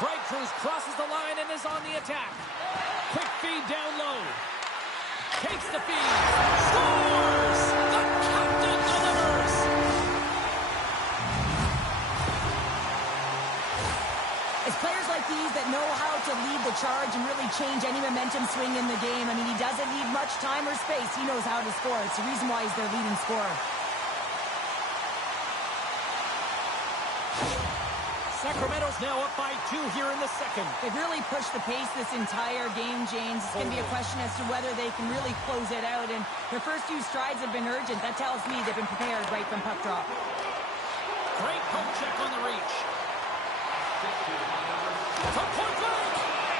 Bright Cruz crosses the line and is on the attack. Quick feed down low. Takes the feed. Scores! The captain delivers! It's players like these that know how to lead the charge and really change any momentum swing in the game. I mean, he doesn't need much time or space. He knows how to score. It's the reason why he's their leading scorer. Sacramento's now up by 2 here in the second. They've really pushed the pace this entire game, James. It's going to be a question as to whether they can really close it out. And their first few strides have been urgent. That tells me they've been prepared right from puck drop. Great poke check on the reach. From point blank.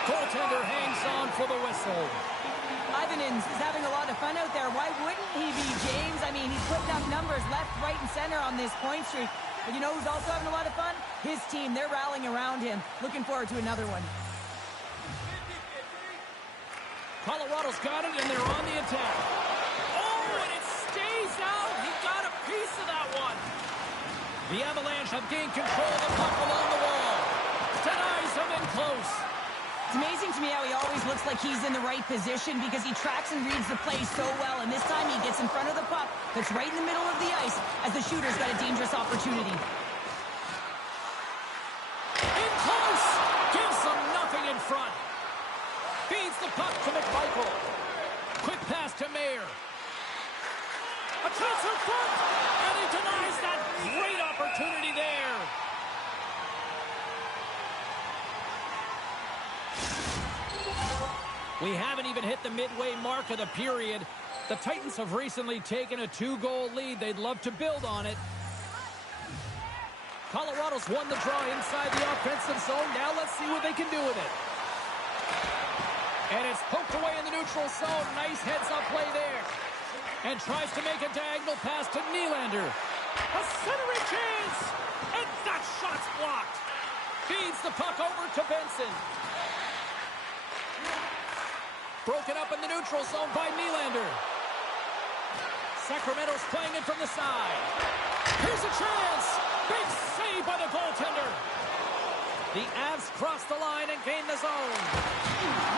Goaltender hangs on for the whistle. Ivanins is having a lot of fun out there. Why wouldn't he be, James? I mean, he's putting up numbers left, right, and center on this point streak. But you know who's also having a lot of fun? His team. They're rallying around him. Looking forward to another one. Colorado's got it, and they're on the attack. Oh, and it stays out. He got a piece of that one. The Avalanche have gained control of the puck along the wall. Denies him in close. It's amazing to me how he always looks like he's in the right position because he tracks and reads the play so well. And this time he gets in front of the puck that's right in the middle of the ice as the shooter's got a dangerous opportunity. In close. Gives them nothing in front. Feeds the puck to McMichael. Quick pass to Mayer. A chance in front. And he denies that great opportunity there. We haven't even hit the midway mark of the period. The Titans have recently taken a 2-goal lead. They'd love to build on it. Colorado's won the draw inside the offensive zone. Now let's see what they can do with it. And it's poked away in the neutral zone. Nice heads-up play there. And tries to make a diagonal pass to Nylander. A centering chance! And that shot's blocked. Feeds the puck over to Benson. Broken up in the neutral zone by Nylander. Sacramento's playing it from the side. Here's a chance. Big save by the goaltender. The Avs cross the line and gain the zone.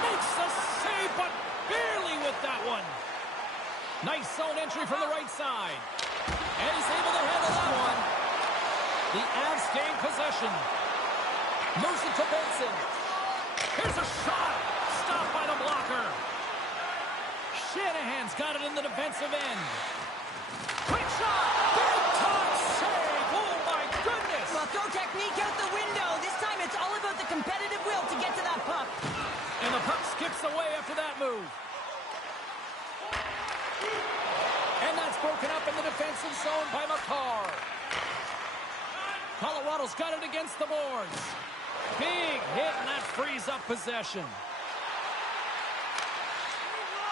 Makes the save, but barely with that one. Nice zone entry from the right side. And he's able to handle that one. The Avs gain possession. Moves it to Benson. Here's a shot. Stopped by the blocker. Shanahan's got it in the defensive end. Quick shot. Big time save. Oh, my goodness. Well, throw technique out the window. This time it's all about the competitive will to get to that puck. And the puck skips away after that move. And that's broken up in the defensive zone by McCarr. Colorado's got it against the boards. Big hit, and that frees up possession.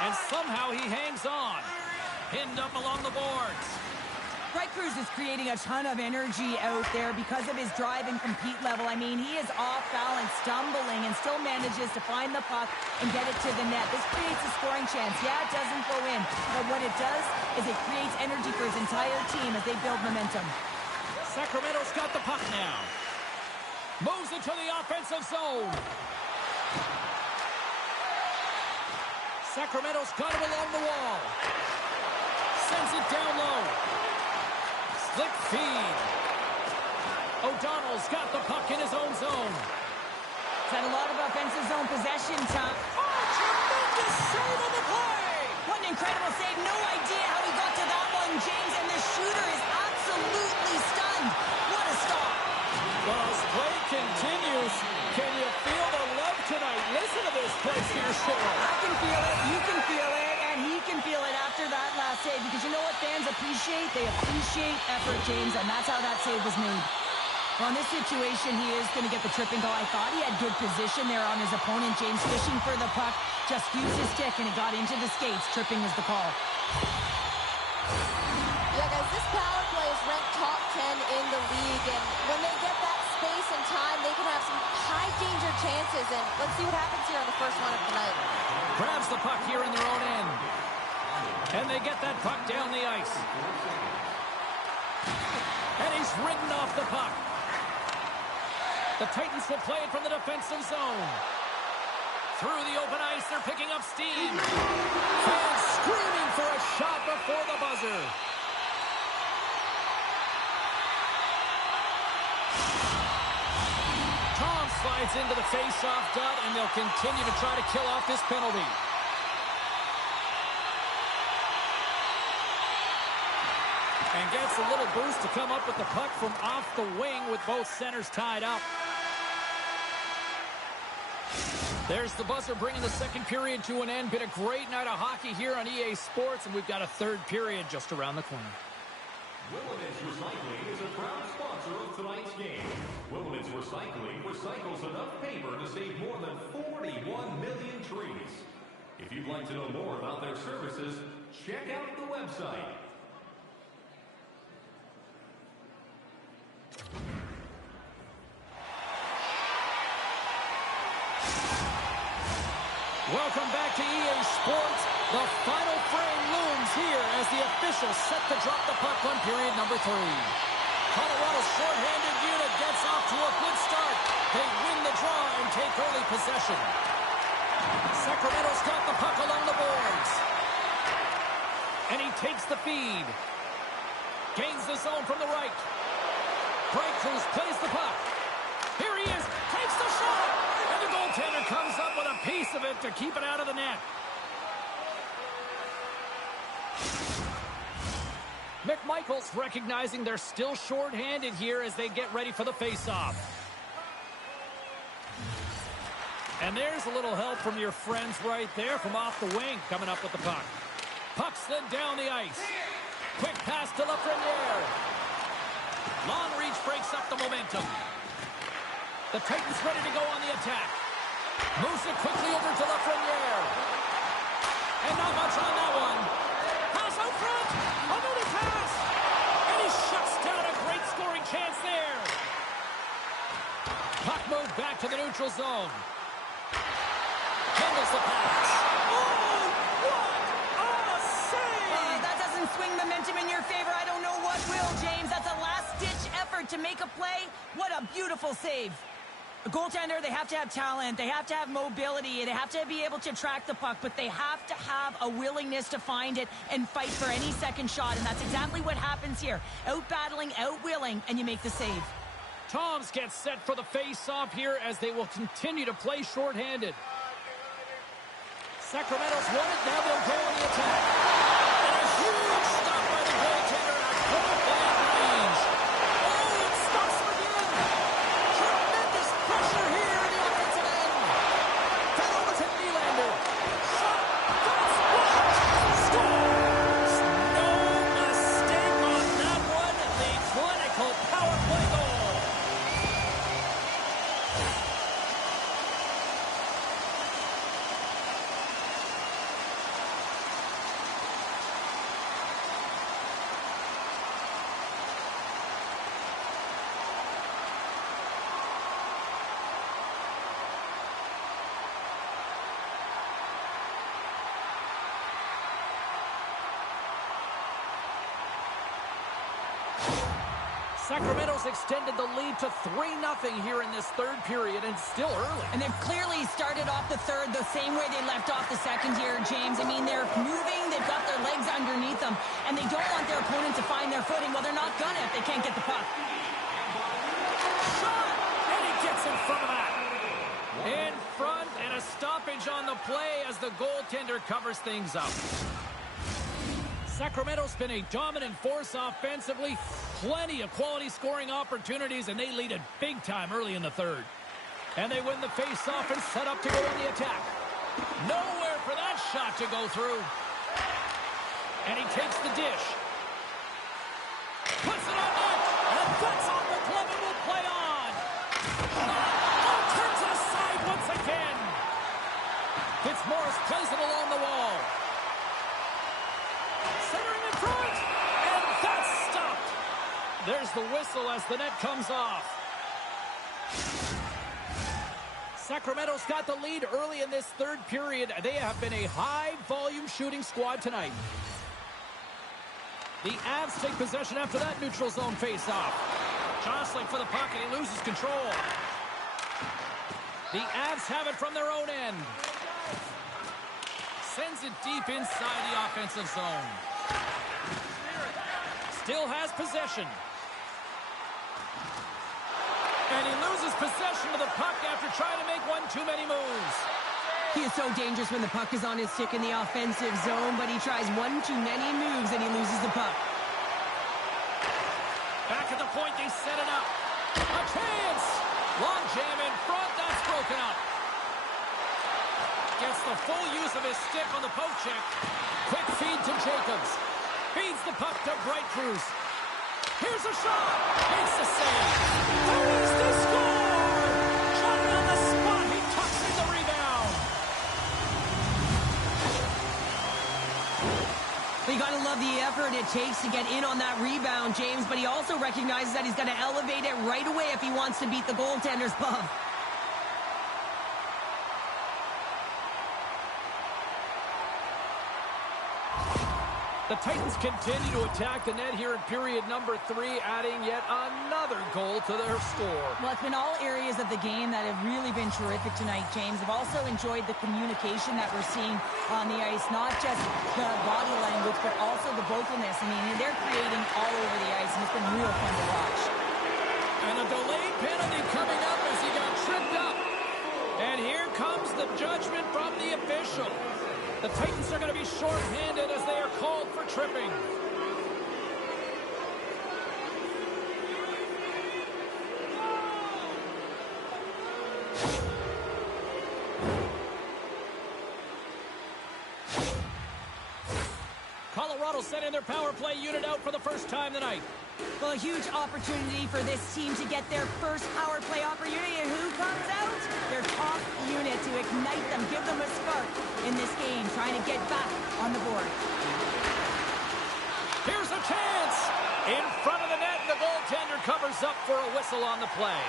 And somehow he hangs on. Pinned up along the boards. Bright Cruz is creating a ton of energy out there because of his drive and compete level. I mean, he is off balance, stumbling, and still manages to find the puck and get it to the net. This creates a scoring chance. Yeah, it doesn't go in, but what it does is it creates energy for his entire team as they build momentum. Sacramento's got the puck now. Moves it to the offensive zone. Sacramento's got him along the wall. Sends it down low. Slick feed. O'Donnell's got the puck in his own zone. He's had a lot of offensive zone possession, Tom. Oh, tremendous save on the play! What an incredible save. No idea how he got to that one, James, and the shooter is absolutely stunned. What a stop. Well, as play continues, can you feel the love tonight? Listen to this place here, Cheryl. I can feel it, you can feel it, and he can feel it after that last save. Because you know what fans appreciate? They appreciate effort, James, and that's how that save was made. Well, in this situation, he is going to get the tripping goal. I thought he had good position there on his opponent, James, fishing for the puck. Just used his stick, and it got into the skates. Tripping is the call. Yeah, guys, this power play is ranked top 10 in the league, and when they get that space and time, they can have some high-danger chances, and let's see what happens here on the first one of the night. Grabs the puck here in their own end. And they get that puck down the ice. And he's ridden off the puck. The Titans will play it from the defensive zone. Through the open ice, they're picking up steam. Fans screaming for a shot before the buzzer. Tom slides into the face-off dot, and they'll continue to try to kill off this penalty. And gets a little boost to come up with the puck from off the wing with both centers tied up. There's the buzzer bringing the second period to an end. Been a great night of hockey here on EA Sports, and we've got a third period just around the corner. Willemins Recycling is a proud sponsor of tonight's game. Willemins Recycling recycles enough paper to save more than 41 million trees. If you'd like to know more about their services, check out the website. Welcome back to EA Sports. The final frame looms here as the officials set to drop the puck on period number 3. Colorado's shorthanded unit gets off to a good start. They win the draw and take early possession. Sacramento's got the puck along the boards. And he takes the feed. Gains the zone from the right. Bright Cruz plays the puck. Here he is. Takes the shot. And the goaltender comes up with a piece of it to keep it out of the net. McMichael's recognizing they're still shorthanded here as they get ready for the faceoff. And there's a little help from your friends right there from off the wing coming up with the puck. Puck slid down the ice. Quick pass to Lafreniere. Long reach breaks up the momentum. The Titans ready to go on the attack. Moves it quickly over to Lafreniere. And not much on that one. Pass out front. Another pass. And he shuts down a great scoring chance there. Puck moved back to the neutral zone. Handles the pass. Oh, what a save! That doesn't swing the beautiful save. A goaltender, they have to have talent, they have to have mobility, they have to be able to track the puck, but they have to have a willingness to find it and fight for any second shot, and that's exactly what happens here. Out-battling, out-willing, and you make the save. Toms gets set for the face-off here as they will continue to play shorthanded. Sacramento's won it, now they'll go on the attack. And a huge stop by the goaltender at point-blank range. Oh, it stops him again. Tremendous pressure here in the offensive end. Fed over to Nylander. Shot. That's blocked. Scores. No mistake on that one. The clinical power play goal. Sacramento's extended the lead to 3-0 here in this third period, and still early. And they've clearly started off the third the same way they left off the second here, James. I mean, they're moving, they've got their legs underneath them, and they don't want their opponent to find their footing. Well, they're not gonna if they can't get the puck. Shot! And he gets in front of that. In front, and a stoppage on the play as the goaltender covers things up. Sacramento's been a dominant force offensively. Plenty of quality scoring opportunities, and they lead it big time early in the third. And they win the face-off and set up to go on the attack. Nowhere for that shot to go through. And he takes the dish. Puts it on net. And that's off the glove and will play on. Oh, turns it aside once again. Fitzmaurice plays it along the wall. Centering in front. And that's stopped. There's the whistle as the net comes off. Sacramento's got the lead early in this third period. They have been a high-volume shooting squad tonight. The Avs take possession after that neutral zone face-off. Jostling for the puck, and he loses control. The Avs have it from their own end. Sends it deep inside the offensive zone. Still has possession. And he loses possession of the puck after trying to make one too many moves. He is so dangerous when the puck is on his stick in the offensive zone, but he tries one too many moves and he loses the puck. Back at the point, they set it up. A chance! Long jam in front, that's broken up. Gets the full use of his stick on the poke check. Quick feed to Jacobs. Feeds the puck to Bright Cruz. Here's a shot. Makes the save. There is the score. Johnny on the spot. He tucks in the rebound. You got to love the effort it takes to get in on that rebound, James, but he also recognizes that he's got to elevate it right away if he wants to beat the goaltender's glove. The Titans continue to attack the net here in period number 3, adding yet another goal to their score. Well, it's been all areas of the game that have really been terrific tonight, James. I've also enjoyed the communication that we're seeing on the ice, not just the body language, but also the vocalness. I mean, they're creating all over the ice, and it's been real fun to watch. And a delayed penalty coming up as he got tripped up. And here comes the judgment from the official. The Titans are going to be short-handed as they are called for tripping. Colorado sending their power play unit out for the first time tonight. Well, a huge opportunity for this team to get their first power play opportunity. And who comes out? Their top unit to ignite them, give them a spark in this game, trying to get back on the board. Here's a chance! In front of the net, the goaltender covers up for a whistle on the play.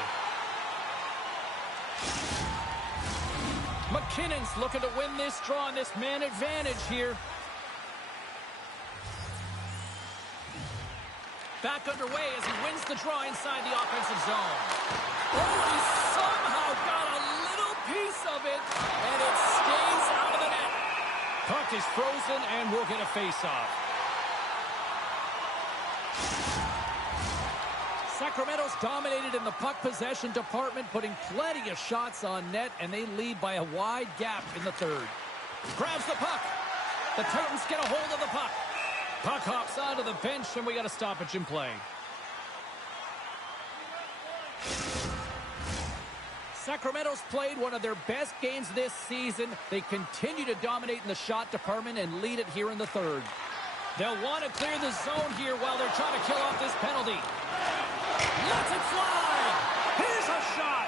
McKinnon's looking to win this draw on this man advantage here. Back underway as he wins the draw inside the offensive zone. Oh, he somehow got a little piece of it, and it stays out of the net. Puck is frozen, and we'll get a face-off. Sacramento's dominated in the puck possession department, putting plenty of shots on net, and they lead by a wide gap in the third. Grabs the puck. The Titans get a hold of the puck. Puck hops onto the bench, and we got a stoppage in play. Sacramento's played one of their best games this season. They continue to dominate in the shot department and lead it here in the third. They'll want to clear the zone here while they're trying to kill off this penalty. Lets it fly. Here's a shot.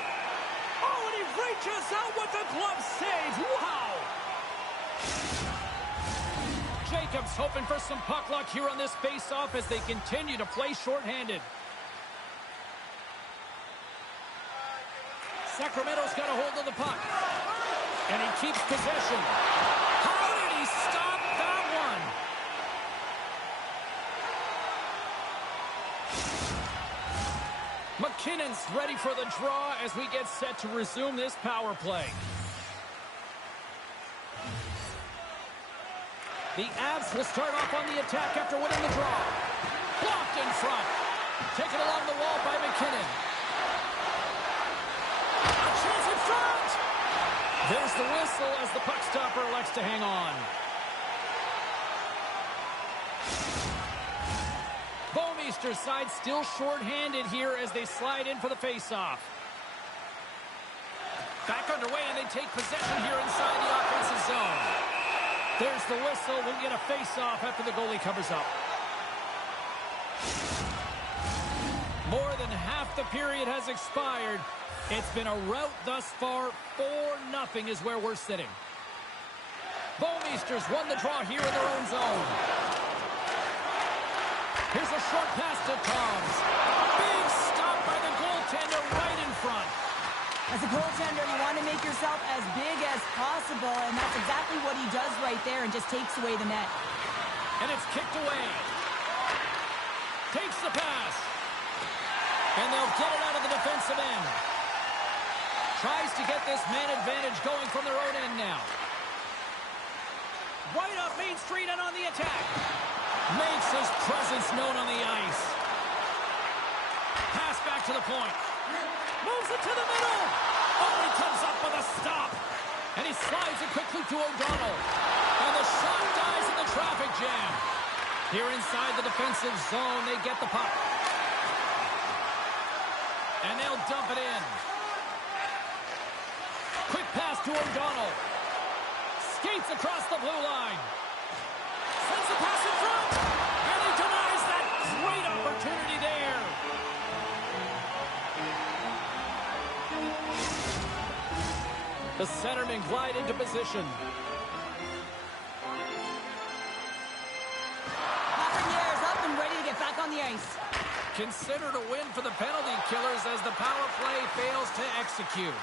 Oh, and he reaches out with the glove save. Wow. Jacobs hoping for some puck luck here on this face-off as they continue to play shorthanded. Sacramento's got a hold of the puck. And he keeps possession. How did he stop that one? McKinnon's ready for the draw as we get set to resume this power play. The Avs will start off on the attack after winning the draw. Blocked in front. Taken along the wall by McKinnon. A chance in front! There's the whistle as the puck stopper elects to hang on. Bouwmeester's side still short-handed here as they slide in for the face-off. Back underway, and they take possession here inside the offensive zone. There's the whistle. We'll get a face-off after the goalie covers up. More than half the period has expired. It's been a rout thus far. 4-0 is where we're sitting. Bouwmeester's won the draw here in their own zone. Here's a short pass to Toms. Big stop by the goaltender right in front. As a goaltender, you want to make yourself as big as possible, and that's exactly what he does right there and just takes away the net. And it's kicked away. Takes the pass. And they'll get it out of the defensive end. Tries to get this man advantage going from their own end now. Right up Main Street and on the attack. Makes his presence known on the ice. Pass back to the point. Moves it to the middle. Oh, he comes up with a stop. And he slides it quickly to O'Donnell. And the shot dies in the traffic jam. Here inside the defensive zone, they get the puck. And they'll dump it in. Quick pass to O'Donnell. Skates across the blue line. Sends the pass in front. And he denies that great opportunity there. The centermen glide into position. Lafreniere's up and ready to get back on the ice. Considered a win for the penalty killers as the power play fails to execute.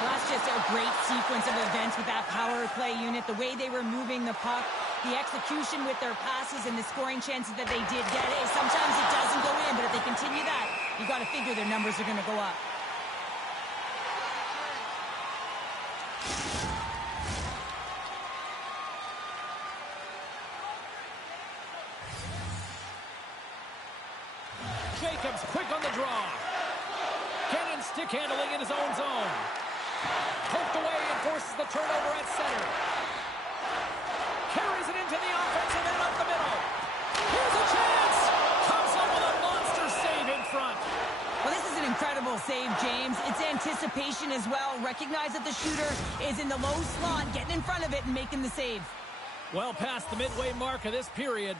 Well, that's just a great sequence of events with that power play unit. The way they were moving the puck, the execution with their passes, and the scoring chances that they did get. Hey, sometimes it doesn't go in, but if they continue that, you got to figure their numbers are going to go up. Jacobs quick on the draw. Cannon stick handling in his own zone. Poked away and forces the turnover at center. Carries it into the offensive end up the middle. Here's a chance. Comes up with a monster save in front. Well, this is an incredible save, James. It's anticipation as well. Recognize that the shooter is in the low slot, getting in front of it and making the save. Well past the midway mark of this period.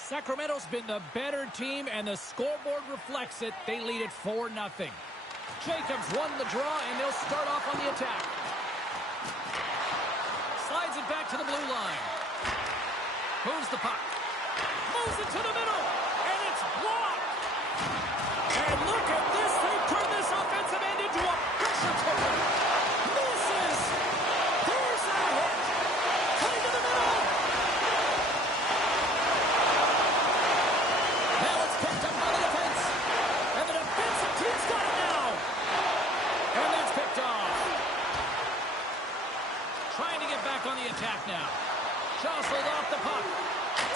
Sacramento's been the better team, and the scoreboard reflects it. They lead it 4-0. Jacobs won the draw, and they'll start off on the attack. Slides it back to the blue line. Moves the puck. Moves it to the middle, and it's blocked. And look at this. They turn this offensive end into a pressure cooker. Misses. Here's that hit. Cutting to the middle. Now it's picked up now. Jostled off the puck.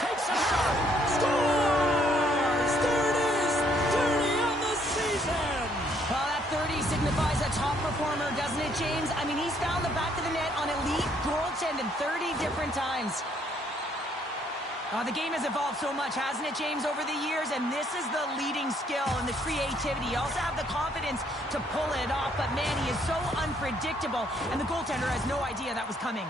Takes a shot. Scores! There it is! 30 on the season! Well, that 30 signifies a top performer, doesn't it, James? I mean, he's found the back of the net on elite goaltending 30 different times. The game has evolved so much, hasn't it, James, over the years? And this is the leading skill and the creativity. You also have the confidence to pull it off, but man, he is so unpredictable, and the goaltender has no idea that was coming.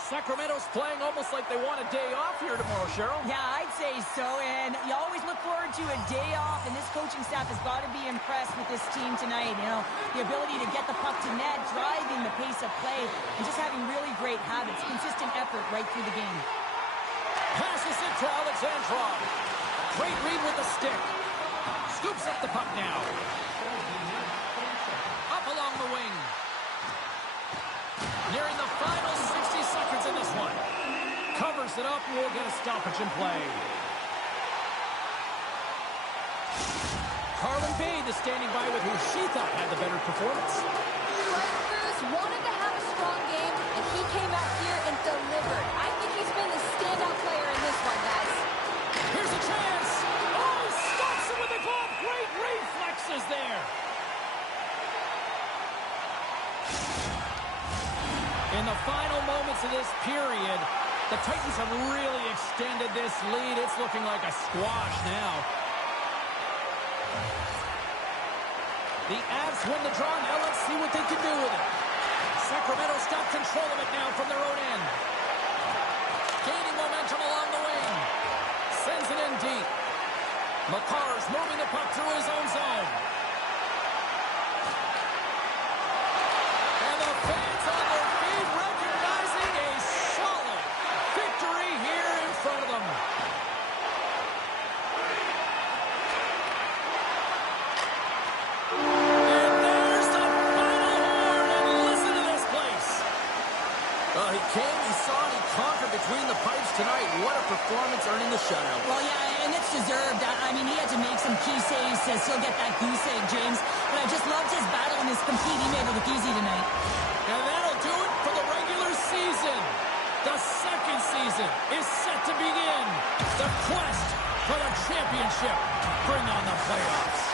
Sacramento's playing almost like they want a day off here tomorrow, Cheryl. Yeah, I'd say so, and you always look forward to a day off, and this coaching staff has got to be impressed with this team tonight. You know, the ability to get the puck to net, driving the pace of play, and just having really great habits, consistent effort right through the game. Passes it to Alexandrov. Great read with the stick. Scoops up the puck now. Up along the wing. Nearing the final 60 seconds in this one. Covers it up and we'll get a stoppage in play. Carlin Bade is standing by with who she thought had the better performance. Brian Cruz wanted to have a strong game, and he came out here and delivered. I think he's been the standout player in this one, guys. Here's a chance. Oh, he stops it with the glove. Great reflexes there. In the final moments of this period, the Titans have really extended this lead. It's looking like a squash now. The Avs win the draw. Now let's see what they can do with it. Sacramento's got control of it now from their own end. Gaining momentum along the wing. Sends it in deep. McCarr's moving the puck through his own zone. And the fans on their feet recognizing a solid victory here in front of them. And there's the final horn, and listen to this place. He came, he saw, and he conquered between the pipes tonight. What a performance, earning the shutout. Well, yeah, and it's deserved. I mean, he had to make some key saves to still get that goose egg, James. But I just loved his battle and his compete. He made it look easy tonight. And that'll do it for the regular season. The second season is set to begin. The quest for the championship. Bring on the playoffs.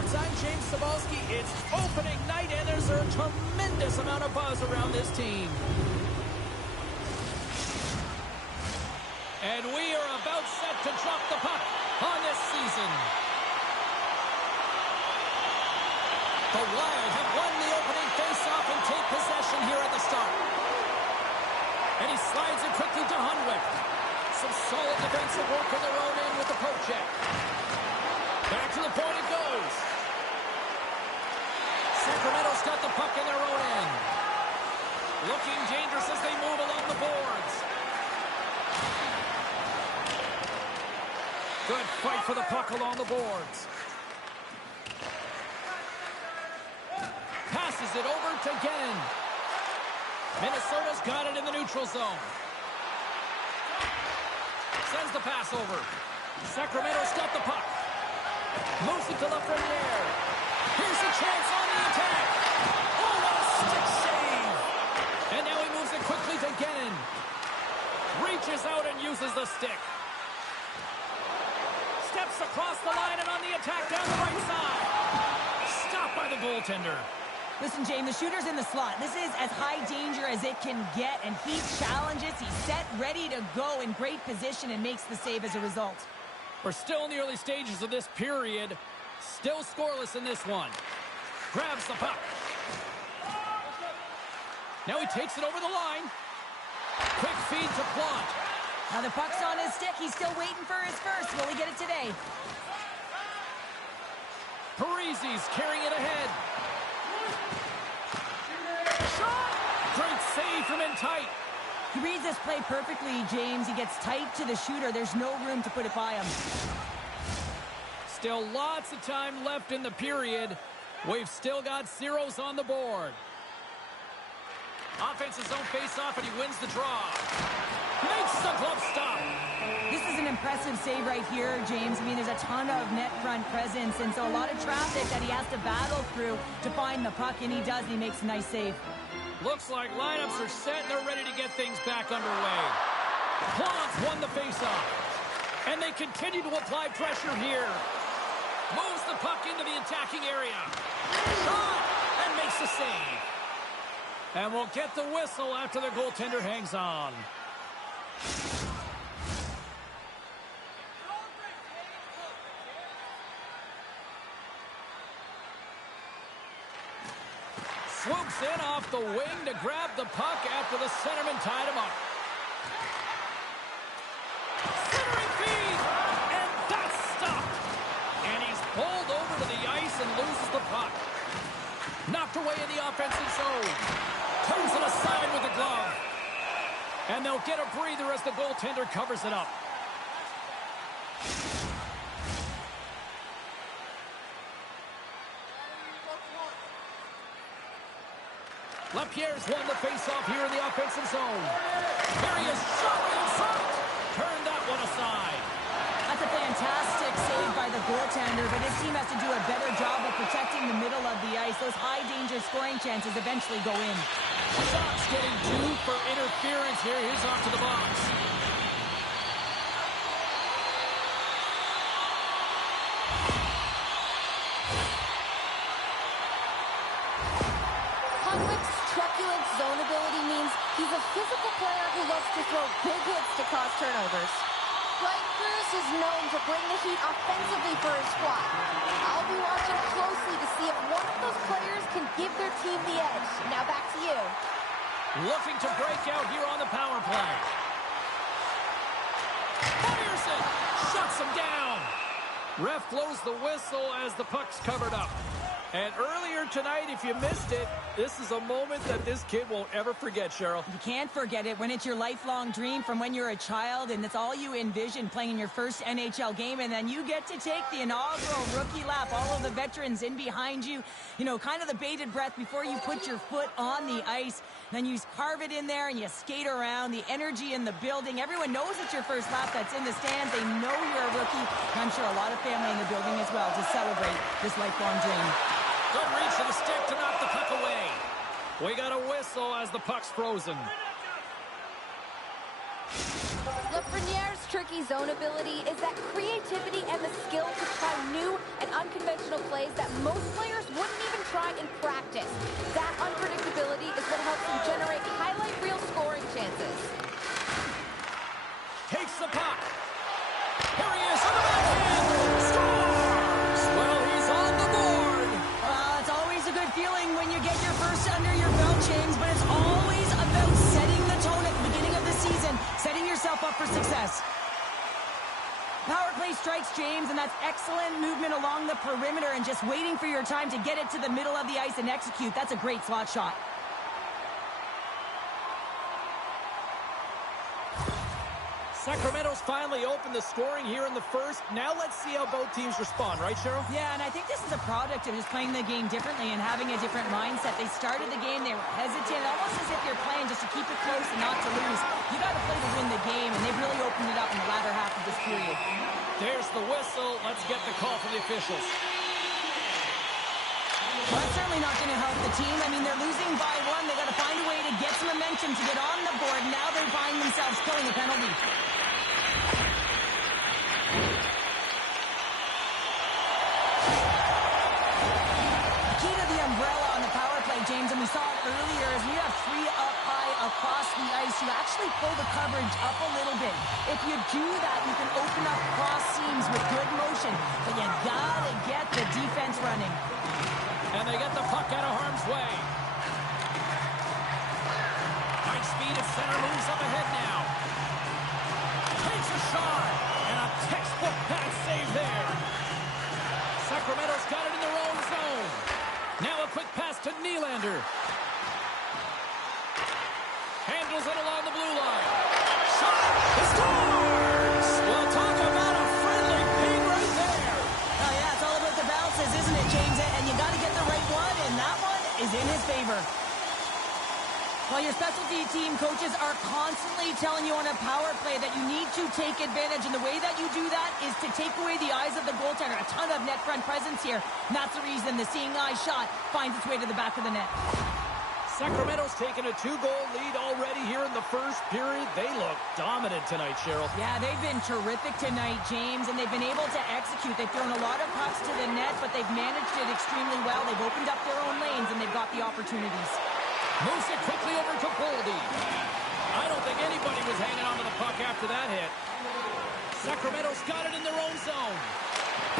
Sports, I'm James Cebulski. It's opening night, and there's a tremendous amount of buzz around this team. And we are about set to drop the puck on this season. The Wild have won the opening faceoff and take possession here at the start. And he slides it quickly to Hunwick. Some solid defensive work in their own end with the poke check. Back to the point it goes. Sacramento's got the puck in their own end. Looking dangerous as they move along the boards. Good fight for the puck along the boards. Passes it over to Genn. Minnesota's got it in the neutral zone. Sends the pass over. Sacramento's got the puck. Moves it to Lafreniere. Here's a chance on the attack. Oh, what a stick save. And now he moves it quickly to Genn. Reaches out and uses the stick. Steps across the line and on the attack down the right side. Stopped by the goaltender. Listen, James, the shooter's in the slot. This is as high danger as it can get, and he challenges. He's set, ready to go, in great position, and makes the save as a result. We're still in the early stages of this period. Still scoreless in this one. Grabs the puck. Now he takes it over the line. Quick feed to Plante. Now the puck's on his stick. He's still waiting for his first. Will he get it today? Parise's carrying it ahead. Shot! Great save from in tight. He reads this play perfectly, James. He gets tight to the shooter. There's no room to put it by him. Still lots of time left in the period. We've still got zeros on the board. Offense's zone face-off, and he wins the draw. Makes the glove stop. This is an impressive save right here, James. I mean, there's a ton of net front presence, and so a lot of traffic that he has to battle through to find the puck, and he does, and he makes a nice save. Looks like lineups are set, and they're ready to get things back underway. Plante won the face-off, and they continue to apply pressure here. Moves the puck into the attacking area. Shot, and makes the save. And we'll get the whistle after the goaltender hangs on. Swoops in off the wing to grab the puck after the centerman tied him up. Centering feed, and that's stopped. And he's pulled over to the ice and loses the puck. Knocked away in the offensive zone. Turns it aside with the glove. And they'll get a breather as the goaltender covers it up. Lapierre's won the faceoff here in the offensive zone. There he is, shot in front. Turned that one aside. That's a fantastic save by the goaltender, but his team has to do a better job of protecting the middle of the ice. Those high-danger scoring chances eventually go in. Sox getting 2 for interference here. Here's off to the box. Hunwick's truculent zone ability means he's a physical player who loves to throw big hits to cause turnovers. Brian Cruz is known to bring the heat offensively for his squad. I'll be watching closely to see if one of those players can give their team the edge. Now back to you. Looking to break out here on the power play. Fires it! Shuts him down! Ref blows the whistle as the puck's covered up. And earlier tonight, if you missed it, this is a moment that this kid won't ever forget, Cheryl. You can't forget it when it's your lifelong dream from when you're a child, and it's all you envision playing in your first NHL game, and then you get to take the inaugural rookie lap, all of the veterans in behind you, you know, kind of the bated breath before you put your foot on the ice. Then you carve it in there and you skate around, the energy in the building. Everyone knows it's your first lap that's in the stands. They know you're a rookie. And I'm sure a lot of family in the building as well to celebrate this lifelong dream. Good reach to the stick to knock the puck away. We got a whistle as the puck's frozen. Lafreniere's tricky zone ability is that creativity and the skill to try new and unconventional plays that most players wouldn't even try in practice. That unpredictability is what helps him generate highlight reel scoring chances. Takes the puck. Here he is on the backhand. Scores! Well, he's on the board. It's always a good feeling when you get your first under your belt, James, but it's always about setting the tone at the beginning of the season, setting yourself up for success. Power play strikes, James, and that's excellent movement along the perimeter and just waiting for your time to get it to the middle of the ice and execute. That's a great slot shot. Sacramento's finally opened the scoring here in the first. Now let's see how both teams respond, right, Cheryl? Yeah, and I think this is a product of just playing the game differently and having a different mindset. They started the game, they were hesitant, almost as if you're playing just to keep it close and not to lose. You got to play to win the game, and they've really opened it up in the latter half of this period. There's the whistle. Let's get the call from the officials. Well, that's certainly not going to help the team. I mean, they're losing by one. They got to find a way to get some momentum to get on the board. Now they find themselves killing a penalty. Key to the umbrella on the power play, James, and we saw it earlier, is when you have three up high across the ice, you actually pull the coverage up a little bit. If you do that, you can open up cross seams with good motion, but you gotta get the defense running. And they get the puck out of harm's way. High speed at center, moves up ahead now. Takes a shot, and a textbook pass save there. Sacramento's got it in their own zone. Now a quick pass to Nylander. Handles it along the blue line. Shot! He scores! Well, talk about a friendly ping right there. Oh, yeah, it's all about the bounces, isn't it, James? And you got to get the right one, and that one is in his favor. Well, your specialty team coaches are constantly telling you on a power play that you need to take advantage, and the way that you do that is to take away the eyes of the goaltender. A ton of net front presence here, and that's the reason the seeing eye shot finds its way to the back of the net. Sacramento's taken a 2-goal lead already here in the first period. They look dominant tonight, Cheryl. Yeah, they've been terrific tonight, James, and they've been able to execute. They've thrown a lot of pucks to the net, but they've managed it extremely well. They've opened up their own lanes, and they've got the opportunities. Moves it quickly over to Boldy. I don't think anybody was hanging on to the puck after that hit. Sacramento's got it in their own zone.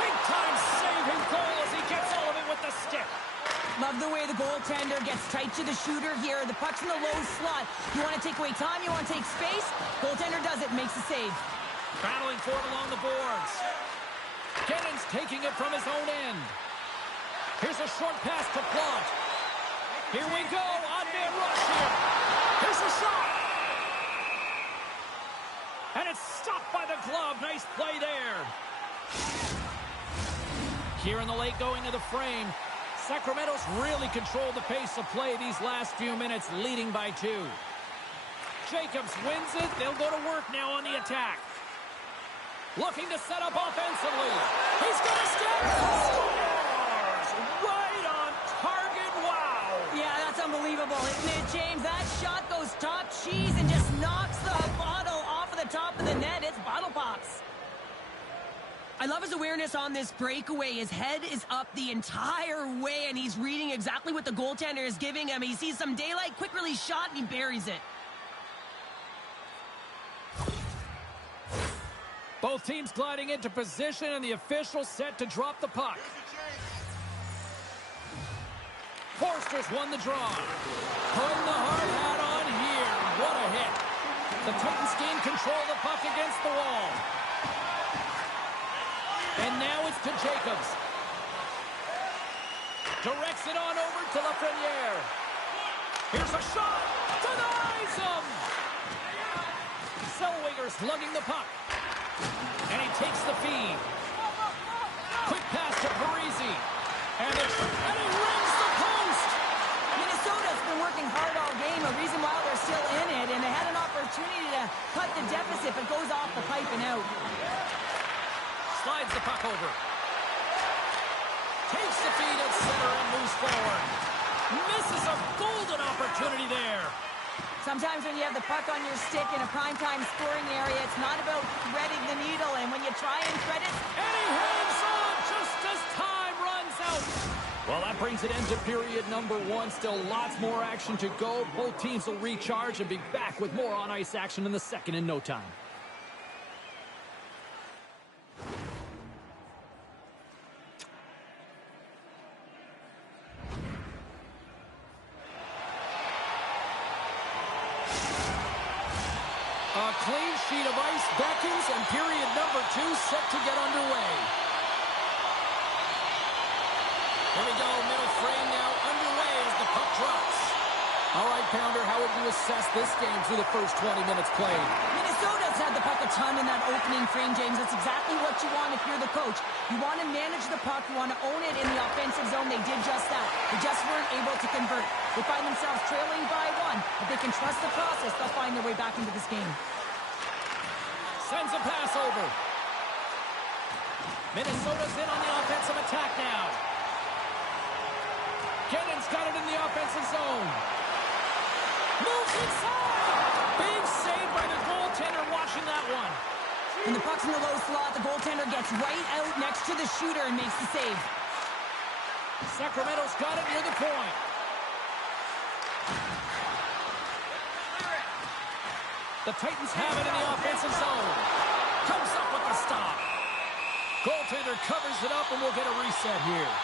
Big-time saving goal as he gets all of it with the stick. Love the way the goaltender gets tight to the shooter here. The puck's in the low slot. You want to take away time, you want to take space. Goaltender does it, makes the save. Battling for it along the boards. Gennon's taking it from his own end. Here's a short pass to Plante. Here we go, on-man rush here. Here's a shot. And it's stopped by the glove. Nice play there. Here in the late going to the frame. Sacramento's really controlled the pace of play these last few minutes, leading by 2. Jacobs wins it. They'll go to work now on the attack. Looking to set up offensively. He's going to step. Scores! Right on target. Wow. Yeah, that's unbelievable, isn't it, James? That shot goes top cheese and just knocks the bottle off of the top of the net. It's bottle pops. I love his awareness on this breakaway. His head is up the entire way, and he's reading exactly what the goaltender is giving him. He sees some daylight, quick release shot, and he buries it. Both teams gliding into position, and the official set to drop the puck. Forster's won the draw. Putting the hard hat on here. What a hit. The Titans gain control of the puck against the wall. And now it's to Jacobs. Directs it on over to Lafreniere. Here's a shot. Denies him. Zellweger's lugging the puck. And he takes the feed. Quick pass to Parisi. And he rings the post. Minnesota's been working hard all game, a reason why they're still in it, and they had an opportunity to cut the deficit, but goes off the pipe and out. Slides the puck over. Takes the feed at center and moves forward. Misses a golden opportunity there. Sometimes when you have the puck on your stick in a primetime scoring area, it's not about threading the needle, and when you try and thread it, And he hangs on just as time Well, that brings an end to period number 1. Still lots more action to go. Both teams will recharge and be back with more on-ice action in the second in no time. A clean sheet of ice beckons, and period number 2 set to get underway. Here we go, middle frame now underway as the puck drops. All right, Pounder, how would you assess this game through the first 20 minutes played? Minnesota's had the puck a ton in that opening frame, James. That's exactly what you want if you're the coach. You want to manage the puck. You want to own it in the offensive zone. They did just that. They just weren't able to convert. They find themselves trailing by 1. If they can trust the process, they'll find their way back into this game. Sends a pass over. Minnesota's in on the offensive attack now. Gennon's got it in the offensive zone. Moves inside. Big save by the goaltender watching that one. When the puck's in the low slot, the goaltender gets right out next to the shooter and makes the save. Sacramento's got it near the point. The Titans have it in the offensive zone. Comes up with the stop. Goaltender covers it up and we'll get a reset here.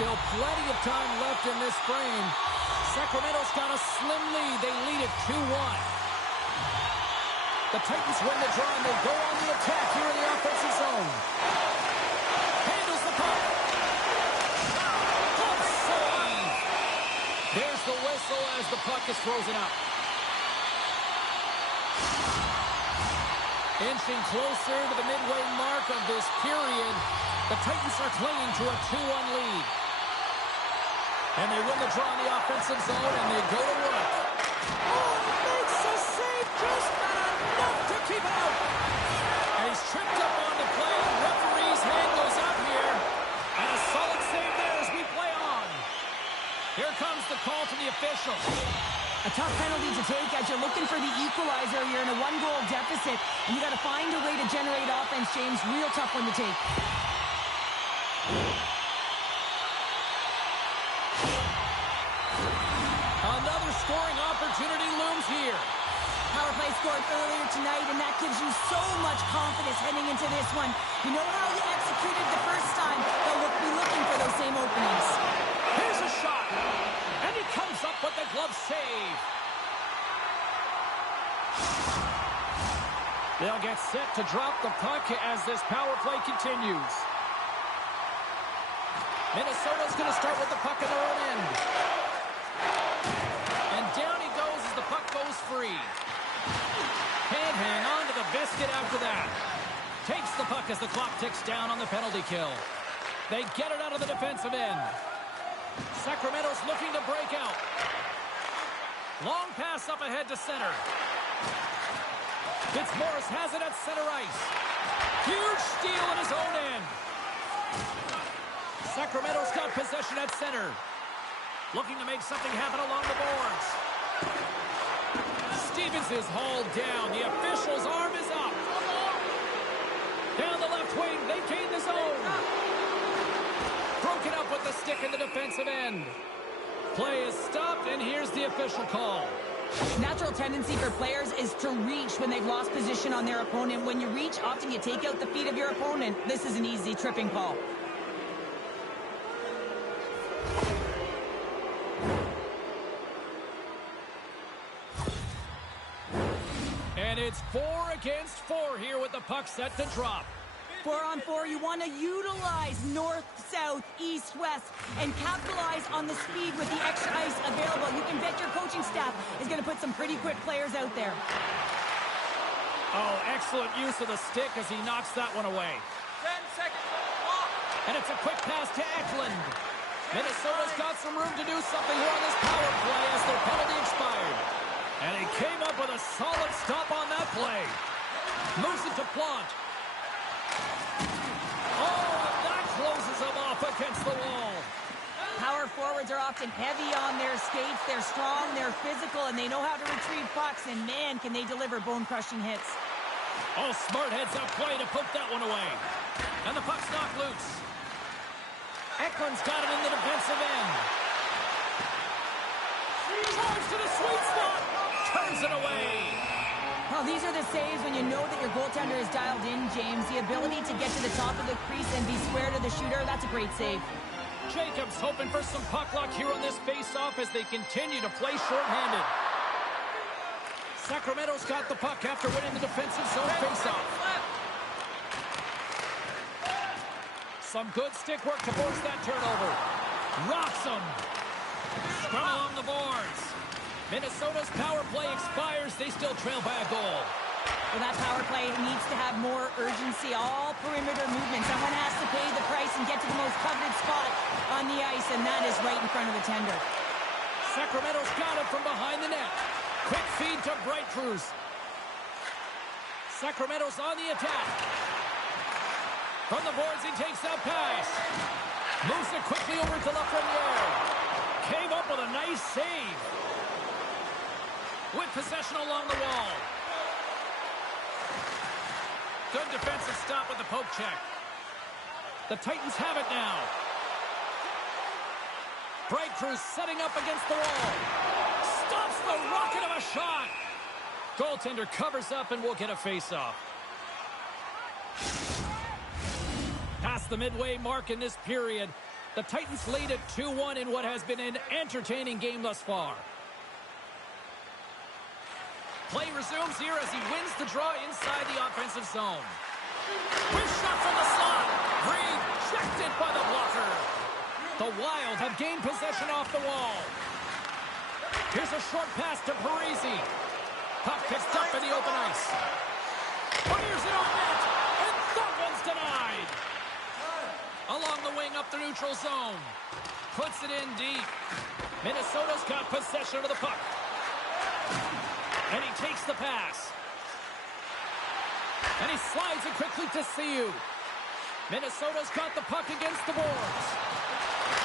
Still plenty of time left in this frame. Sacramento's got a slim lead. They lead it 2-1. The Titans win the draw and they go on the attack here in the offensive zone. Handles the puck. Good save. There's the whistle as the puck is frozen up. Inching closer to the midway mark of this period. The Titans are clinging to a 2-1 lead. And they win the draw in the offensive zone, and they go to work. Oh, makes a save, just not enough to keep out. And he's tripped up on the play. Referee's hand goes up here. And a solid save there as we play on. Here comes the call to the official. A tough penalty to take as you're looking for the equalizer. You're in a 1-goal deficit, and you got to find a way to generate offense, James. Real tough one to take. Another scoring opportunity looms here. Power play scored earlier tonight, and that gives you so much confidence heading into this one. You know how you executed the first time. They'll be looking for those same openings. Here's a shot. And he comes up with the glove save. They'll get set to drop the puck as this power play continues. Minnesota's going to start with the puck in their own end. And down he goes as the puck goes free. Can't hang on to the biscuit after that. Takes the puck as the clock ticks down on the penalty kill. They get it out of the defensive end. Sacramento's looking to break out. Long pass up ahead to center. Fitzmaurice has it at center ice. Huge steal in his own end. Sacramento's got possession at center. Looking to make something happen along the boards. Stevens is hauled down. The official's arm is up. Down the left wing, they gain the zone. Broken up with the stick in the defensive end. Play is stopped, and here's the official call. Natural tendency for players is to reach when they've lost position on their opponent. When you reach, often you take out the feet of your opponent. This is an easy tripping call. And it's 4 against 4 here with the puck set to drop. 4-on-4, you want to utilize north, south, east, west, and capitalize on the speed with the extra ice available. You can bet your coaching staff is going to put some pretty quick players out there. Oh, excellent use of the stick as he knocks that one away. 10 seconds on the clock. And it's a quick pass to Eklund. Minnesota's got some room to do something here on this power play as their penalty expired. And he came up with a solid stop on that play. Moves it to Plant. Oh, that closes him off against the wall. Power forwards are often heavy on their skates. They're strong, they're physical, and they know how to retrieve pucks. And man, can they deliver bone-crushing hits. Oh, smart heads up play to put that one away. And the puck's knocked loose. Eklund's got it in the defensive end. Drives to the sweet spot. Turns it away. Well, these are the saves when you know that your goaltender is dialed in, James. The ability to get to the top of the crease and be square to the shooter, that's a great save. Jacobs hoping for some puck luck here on this face-off as they continue to play shorthanded. Sacramento's got the puck after winning the defensive zone face-off. Some good stick work to force that turnover. Rocks him. Scrum along the boards. Minnesota's power play expires. They still trail by a goal. Well, that power play needs to have more urgency. All perimeter movement. Someone has to pay the price and get to the most coveted spot on the ice, and that is right in front of the tender. Sacramento's got it from behind the net. Quick feed to Bright Cruz. Sacramento's on the attack. From the boards, he takes that pass. Moves it quickly over to Lafreniere. Came up with a nice save. With possession along the wall. Good defensive stop with the poke check. The Titans have it now. Bright Cruz setting up against the wall. Stops the rocket of a shot. Goaltender covers up and will get a face-off. Past the midway mark in this period, the Titans lead at 2-1 in what has been an entertaining game thus far. Play resumes here as he wins the draw inside the offensive zone. Wrist shot from the slot. Rejected by the blocker. The Wild have gained possession off the wall. Here's a short pass to Parisi. Puck picked up in the open ice. Fires it on net. And that one's denied. Along the wing up the neutral zone. Puts it in deep. Minnesota's got possession of the puck. And he takes the pass. And he slides it quickly to Siu. Minnesota's got the puck against the boards.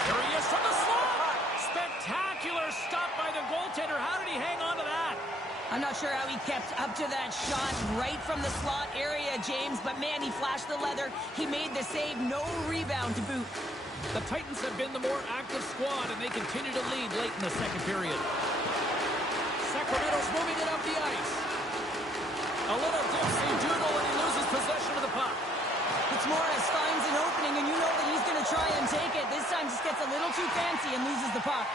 Here he is from the slot. Spectacular stop by the goaltender. How did he hang on to that? I'm not sure how he kept up to that shot right from the slot area, James, but man, he flashed the leather. He made the save, no rebound to boot. The Titans have been the more active squad, and they continue to lead late in the second period. Sacramento's moving it up the ice. A little dipsy-doodle, and he loses possession of the puck. It's Morris finds an opening, and you know that he's going to try and take it. This time just gets a little too fancy and loses the puck.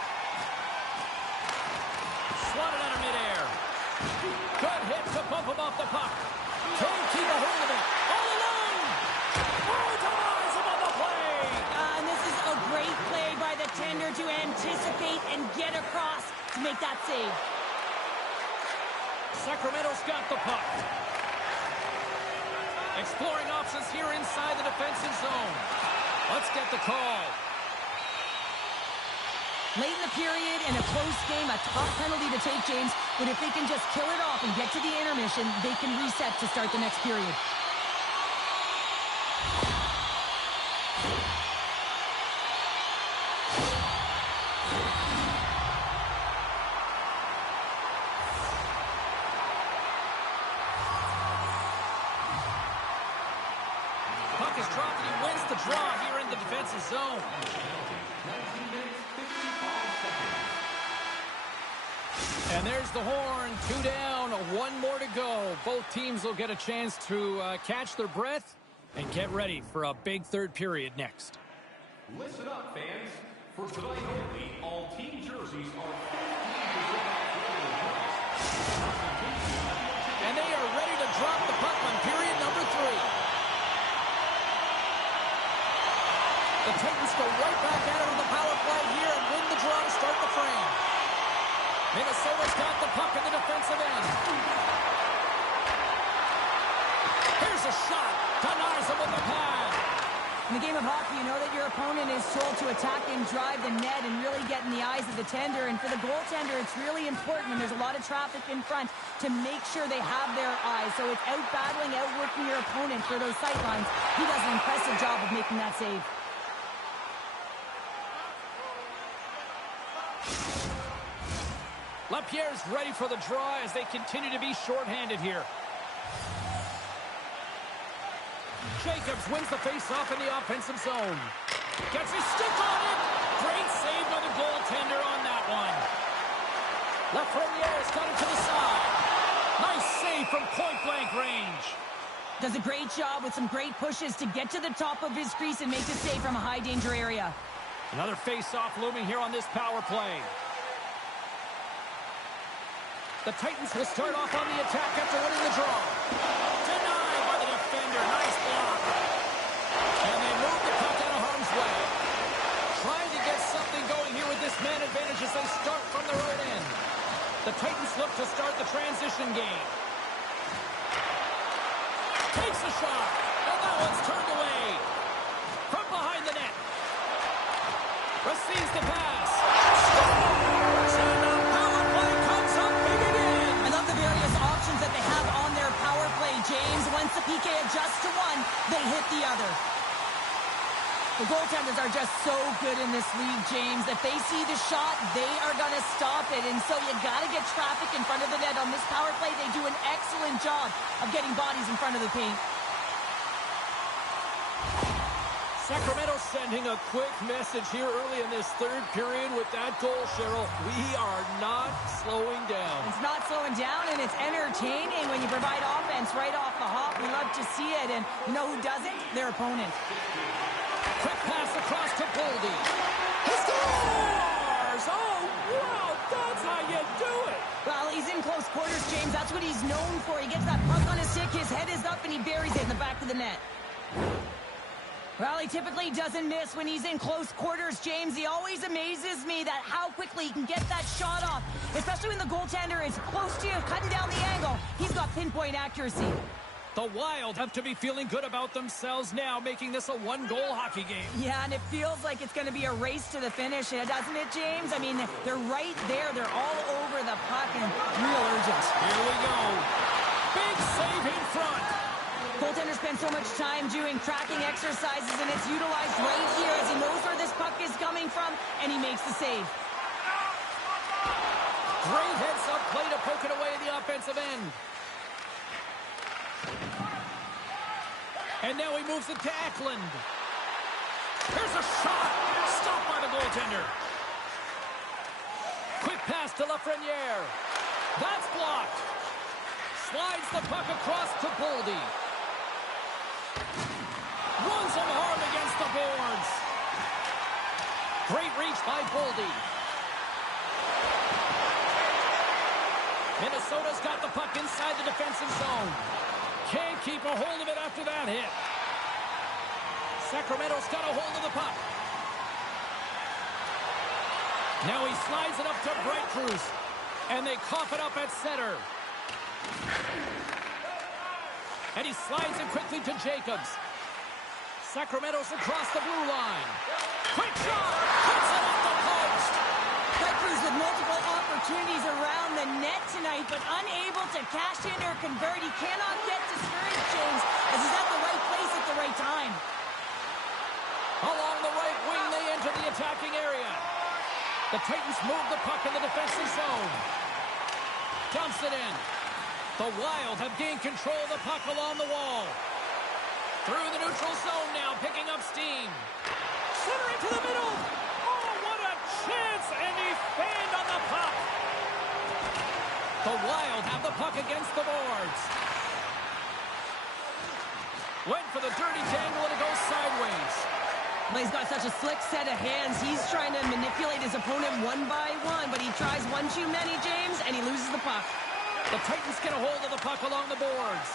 Swatted out of midair. Good hit to bump him off the puck. Can't keep a hold of it. All alone. Oh, denies him on the play. And this is a great play by the tender to anticipate and get across to make that save. Sacramento's got the puck. Exploring options here inside the defensive zone. Let's get the call. Late in the period, in a close game, a tough penalty to take, James. But if they can just kill it off and get to the intermission, they can reset to start the next period. Puck is dropped and he wins the draw here in the defensive zone. And there's the horn. 2 down, 1 more to go. Both teams will get a chance to catch their breath and get ready for a big third period next. Listen up, fans. For tonight only, all team jerseys are 15% And they are ready to drop the puck on period number 3. The Titans go right back at it on the power play here and win the draw to start the frame. Minnesota's got the puck in the defensive end. Here's a shot. Denies him with the pad. In the game of hockey, you know that your opponent is told to attack and drive the net and really get in the eyes of the tender. And for the goaltender, it's really important when there's a lot of traffic in front to make sure they have their eyes. So it's out-battling, outworking your opponent for those sight lines. He does an impressive job of making that save. LaPierre's ready for the draw as they continue to be shorthanded here. Jacobs wins the face-off in the offensive zone. Gets his stick on it. Great save by the goaltender on that one. Lafreniere's got it to the side. Nice save from point-blank range. Does a great job with some great pushes to get to the top of his crease and make the save from a high-danger area. Another face-off looming here on this power play. The Titans will start off on the attack after winning the draw. Denied by the defender. Nice block. And they move the puck out of harm's way. Trying to get something going here with this man advantage as they start from their own end. The Titans look to start the transition game. Takes a shot. And that one's turned away. From behind the net. Receives the pass. Scores! And the power play comes up big again. I love the various options that they have on their power play, James. Once the PK adjusts to one, they hit the other. The goaltenders are just so good in this league, James. If they see the shot, they are going to stop it. And so you got to get traffic in front of the net. On this power play, they do an excellent job of getting bodies in front of the paint. Sacramento sending a quick message here early in this third period with that goal, Cheryl. We are not slowing down. It's not slowing down, and it's entertaining when you provide offense right off the hop. We love to see it, and you know who doesn't? Their opponent. Quick pass across to Boldy. He scores! Oh, wow, that's how you do it. Well, he's in close quarters, James. That's what he's known for. He gets that puck on his stick, his head is up, and he buries it in the back of the net. Well, he typically doesn't miss when he's in close quarters, James. He always amazes me that how quickly he can get that shot off, especially when the goaltender is close to you, cutting down the angle. He's got pinpoint accuracy. The Wild have to be feeling good about themselves now, making this a one-goal hockey game. Yeah, and it feels like it's going to be a race to the finish, doesn't it, James? I mean, they're right there. They're all over the puck and real urgent. Here we go. Big save in front. Goaltender spends so much time doing tracking exercises, and it's utilized right here as he knows where this puck is coming from, and he makes the save. Great heads-up play to poke it away at the offensive end. And now he moves it to Eklund. Here's a shot. Stopped by the goaltender. Quick pass to Lafreniere. That's blocked. Slides the puck across to Boldy. Runs him hard against the boards. Great reach by Boldy. Minnesota's got the puck inside the defensive zone. Can't keep a hold of it after that hit. Sacramento's got a hold of the puck. Now he slides it up to Bright Cruz. And they cough it up at center. And he slides it quickly to Jacobs. Sacramento's across the blue line. Quick shot! Puts it off the post! Bright Cruz with multiple opportunities around the net tonight, but unable to cash in or convert. He cannot get discouraged, James, as he's at the right place at the right time. Along the right wing, they enter the attacking area. The Titans move the puck in the defensive zone. Dumps it in. The Wild have gained control of the puck along the wall. Through the neutral zone now, picking up steam. Center into the middle. Oh, what a chance, and he fanned on the puck. The Wild have the puck against the boards. Went for the dirty tangle, and it goes sideways. Well, he's got such a slick set of hands. He's trying to manipulate his opponent one by one, but he tries one too many, James, and he loses the puck. The Titans get a hold of the puck along the boards.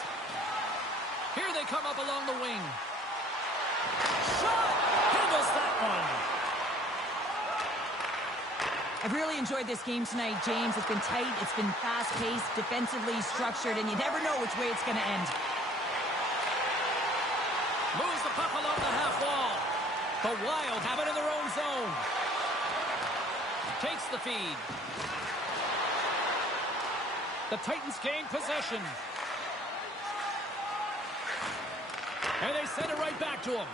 Here they come up along the wing. Shot! Handles that one. I've really enjoyed this game tonight, James. It's been tight, it's been fast-paced, defensively structured, and you never know which way it's going to end. Moves the puck along the half wall. The Wild have it in their own zone. Takes the feed. The Titans gain possession. And they send it right back to him.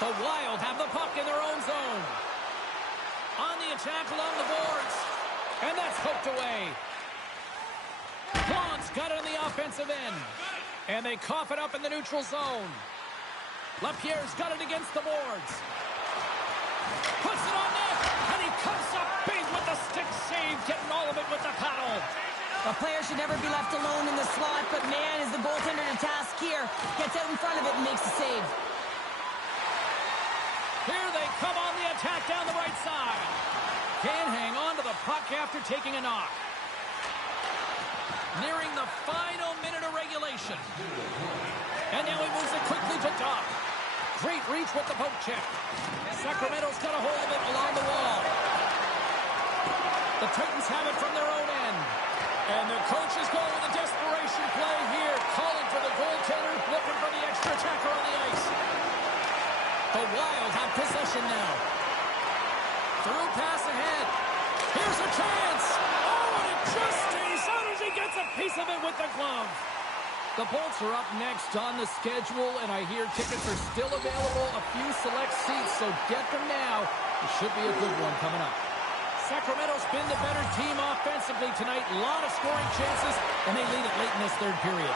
The Wild have the puck in their own zone. On the attack along the boards. And that's hooked away. Plant's got it on the offensive end. And they cough it up in the neutral zone. LaPierre's got it against the boards. Puts it on net. And he comes up big with the stick save, getting all of it with the paddle. A player should never be left alone in the slot, but man, is the goaltender to task here. Gets out in front of it and makes the save. Here they come on the attack down the right side. Can't hang on to the puck after taking a knock. Nearing the final minute of regulation. And now he moves it quickly to Doc. Great reach with the poke check. Sacramento's got a hold of it along the wall. The Titans have it from their own end. And the coaches go with a desperation play here, calling for the goaltender, looking for the extra attacker on the ice. The Wild have possession now. Through pass ahead. Here's a chance. Oh, and it just stays out as he gets a piece of it with the glove. The Bolts are up next on the schedule, and I hear tickets are still available, a few select seats, so get them now. It should be a good one coming up. Sacramento's been the better team offensively tonight. A lot of scoring chances, and they lead it late in this third period.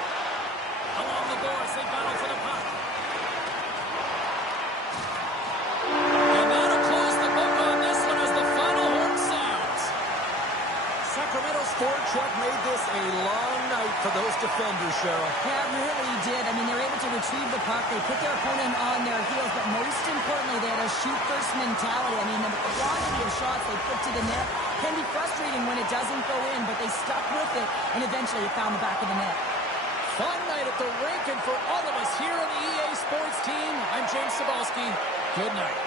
Along the boards, they battle for the puck. And that'll close the book on this one as the final horn sounds. Sacramento's forecheck made this a long night for those defenders, Cheryl. Yeah, it really did. I mean, they were able to retrieve the puck. They put their opponent on their heels, but most importantly, they had a shoot-first mentality. I mean, the quantity of shots they put to the net can be frustrating when it doesn't go in, but they stuck with it, and eventually it found the back of the net. Fun night at the rink, and for all of us here on the EA Sports team, I'm James Cebulski. Good night.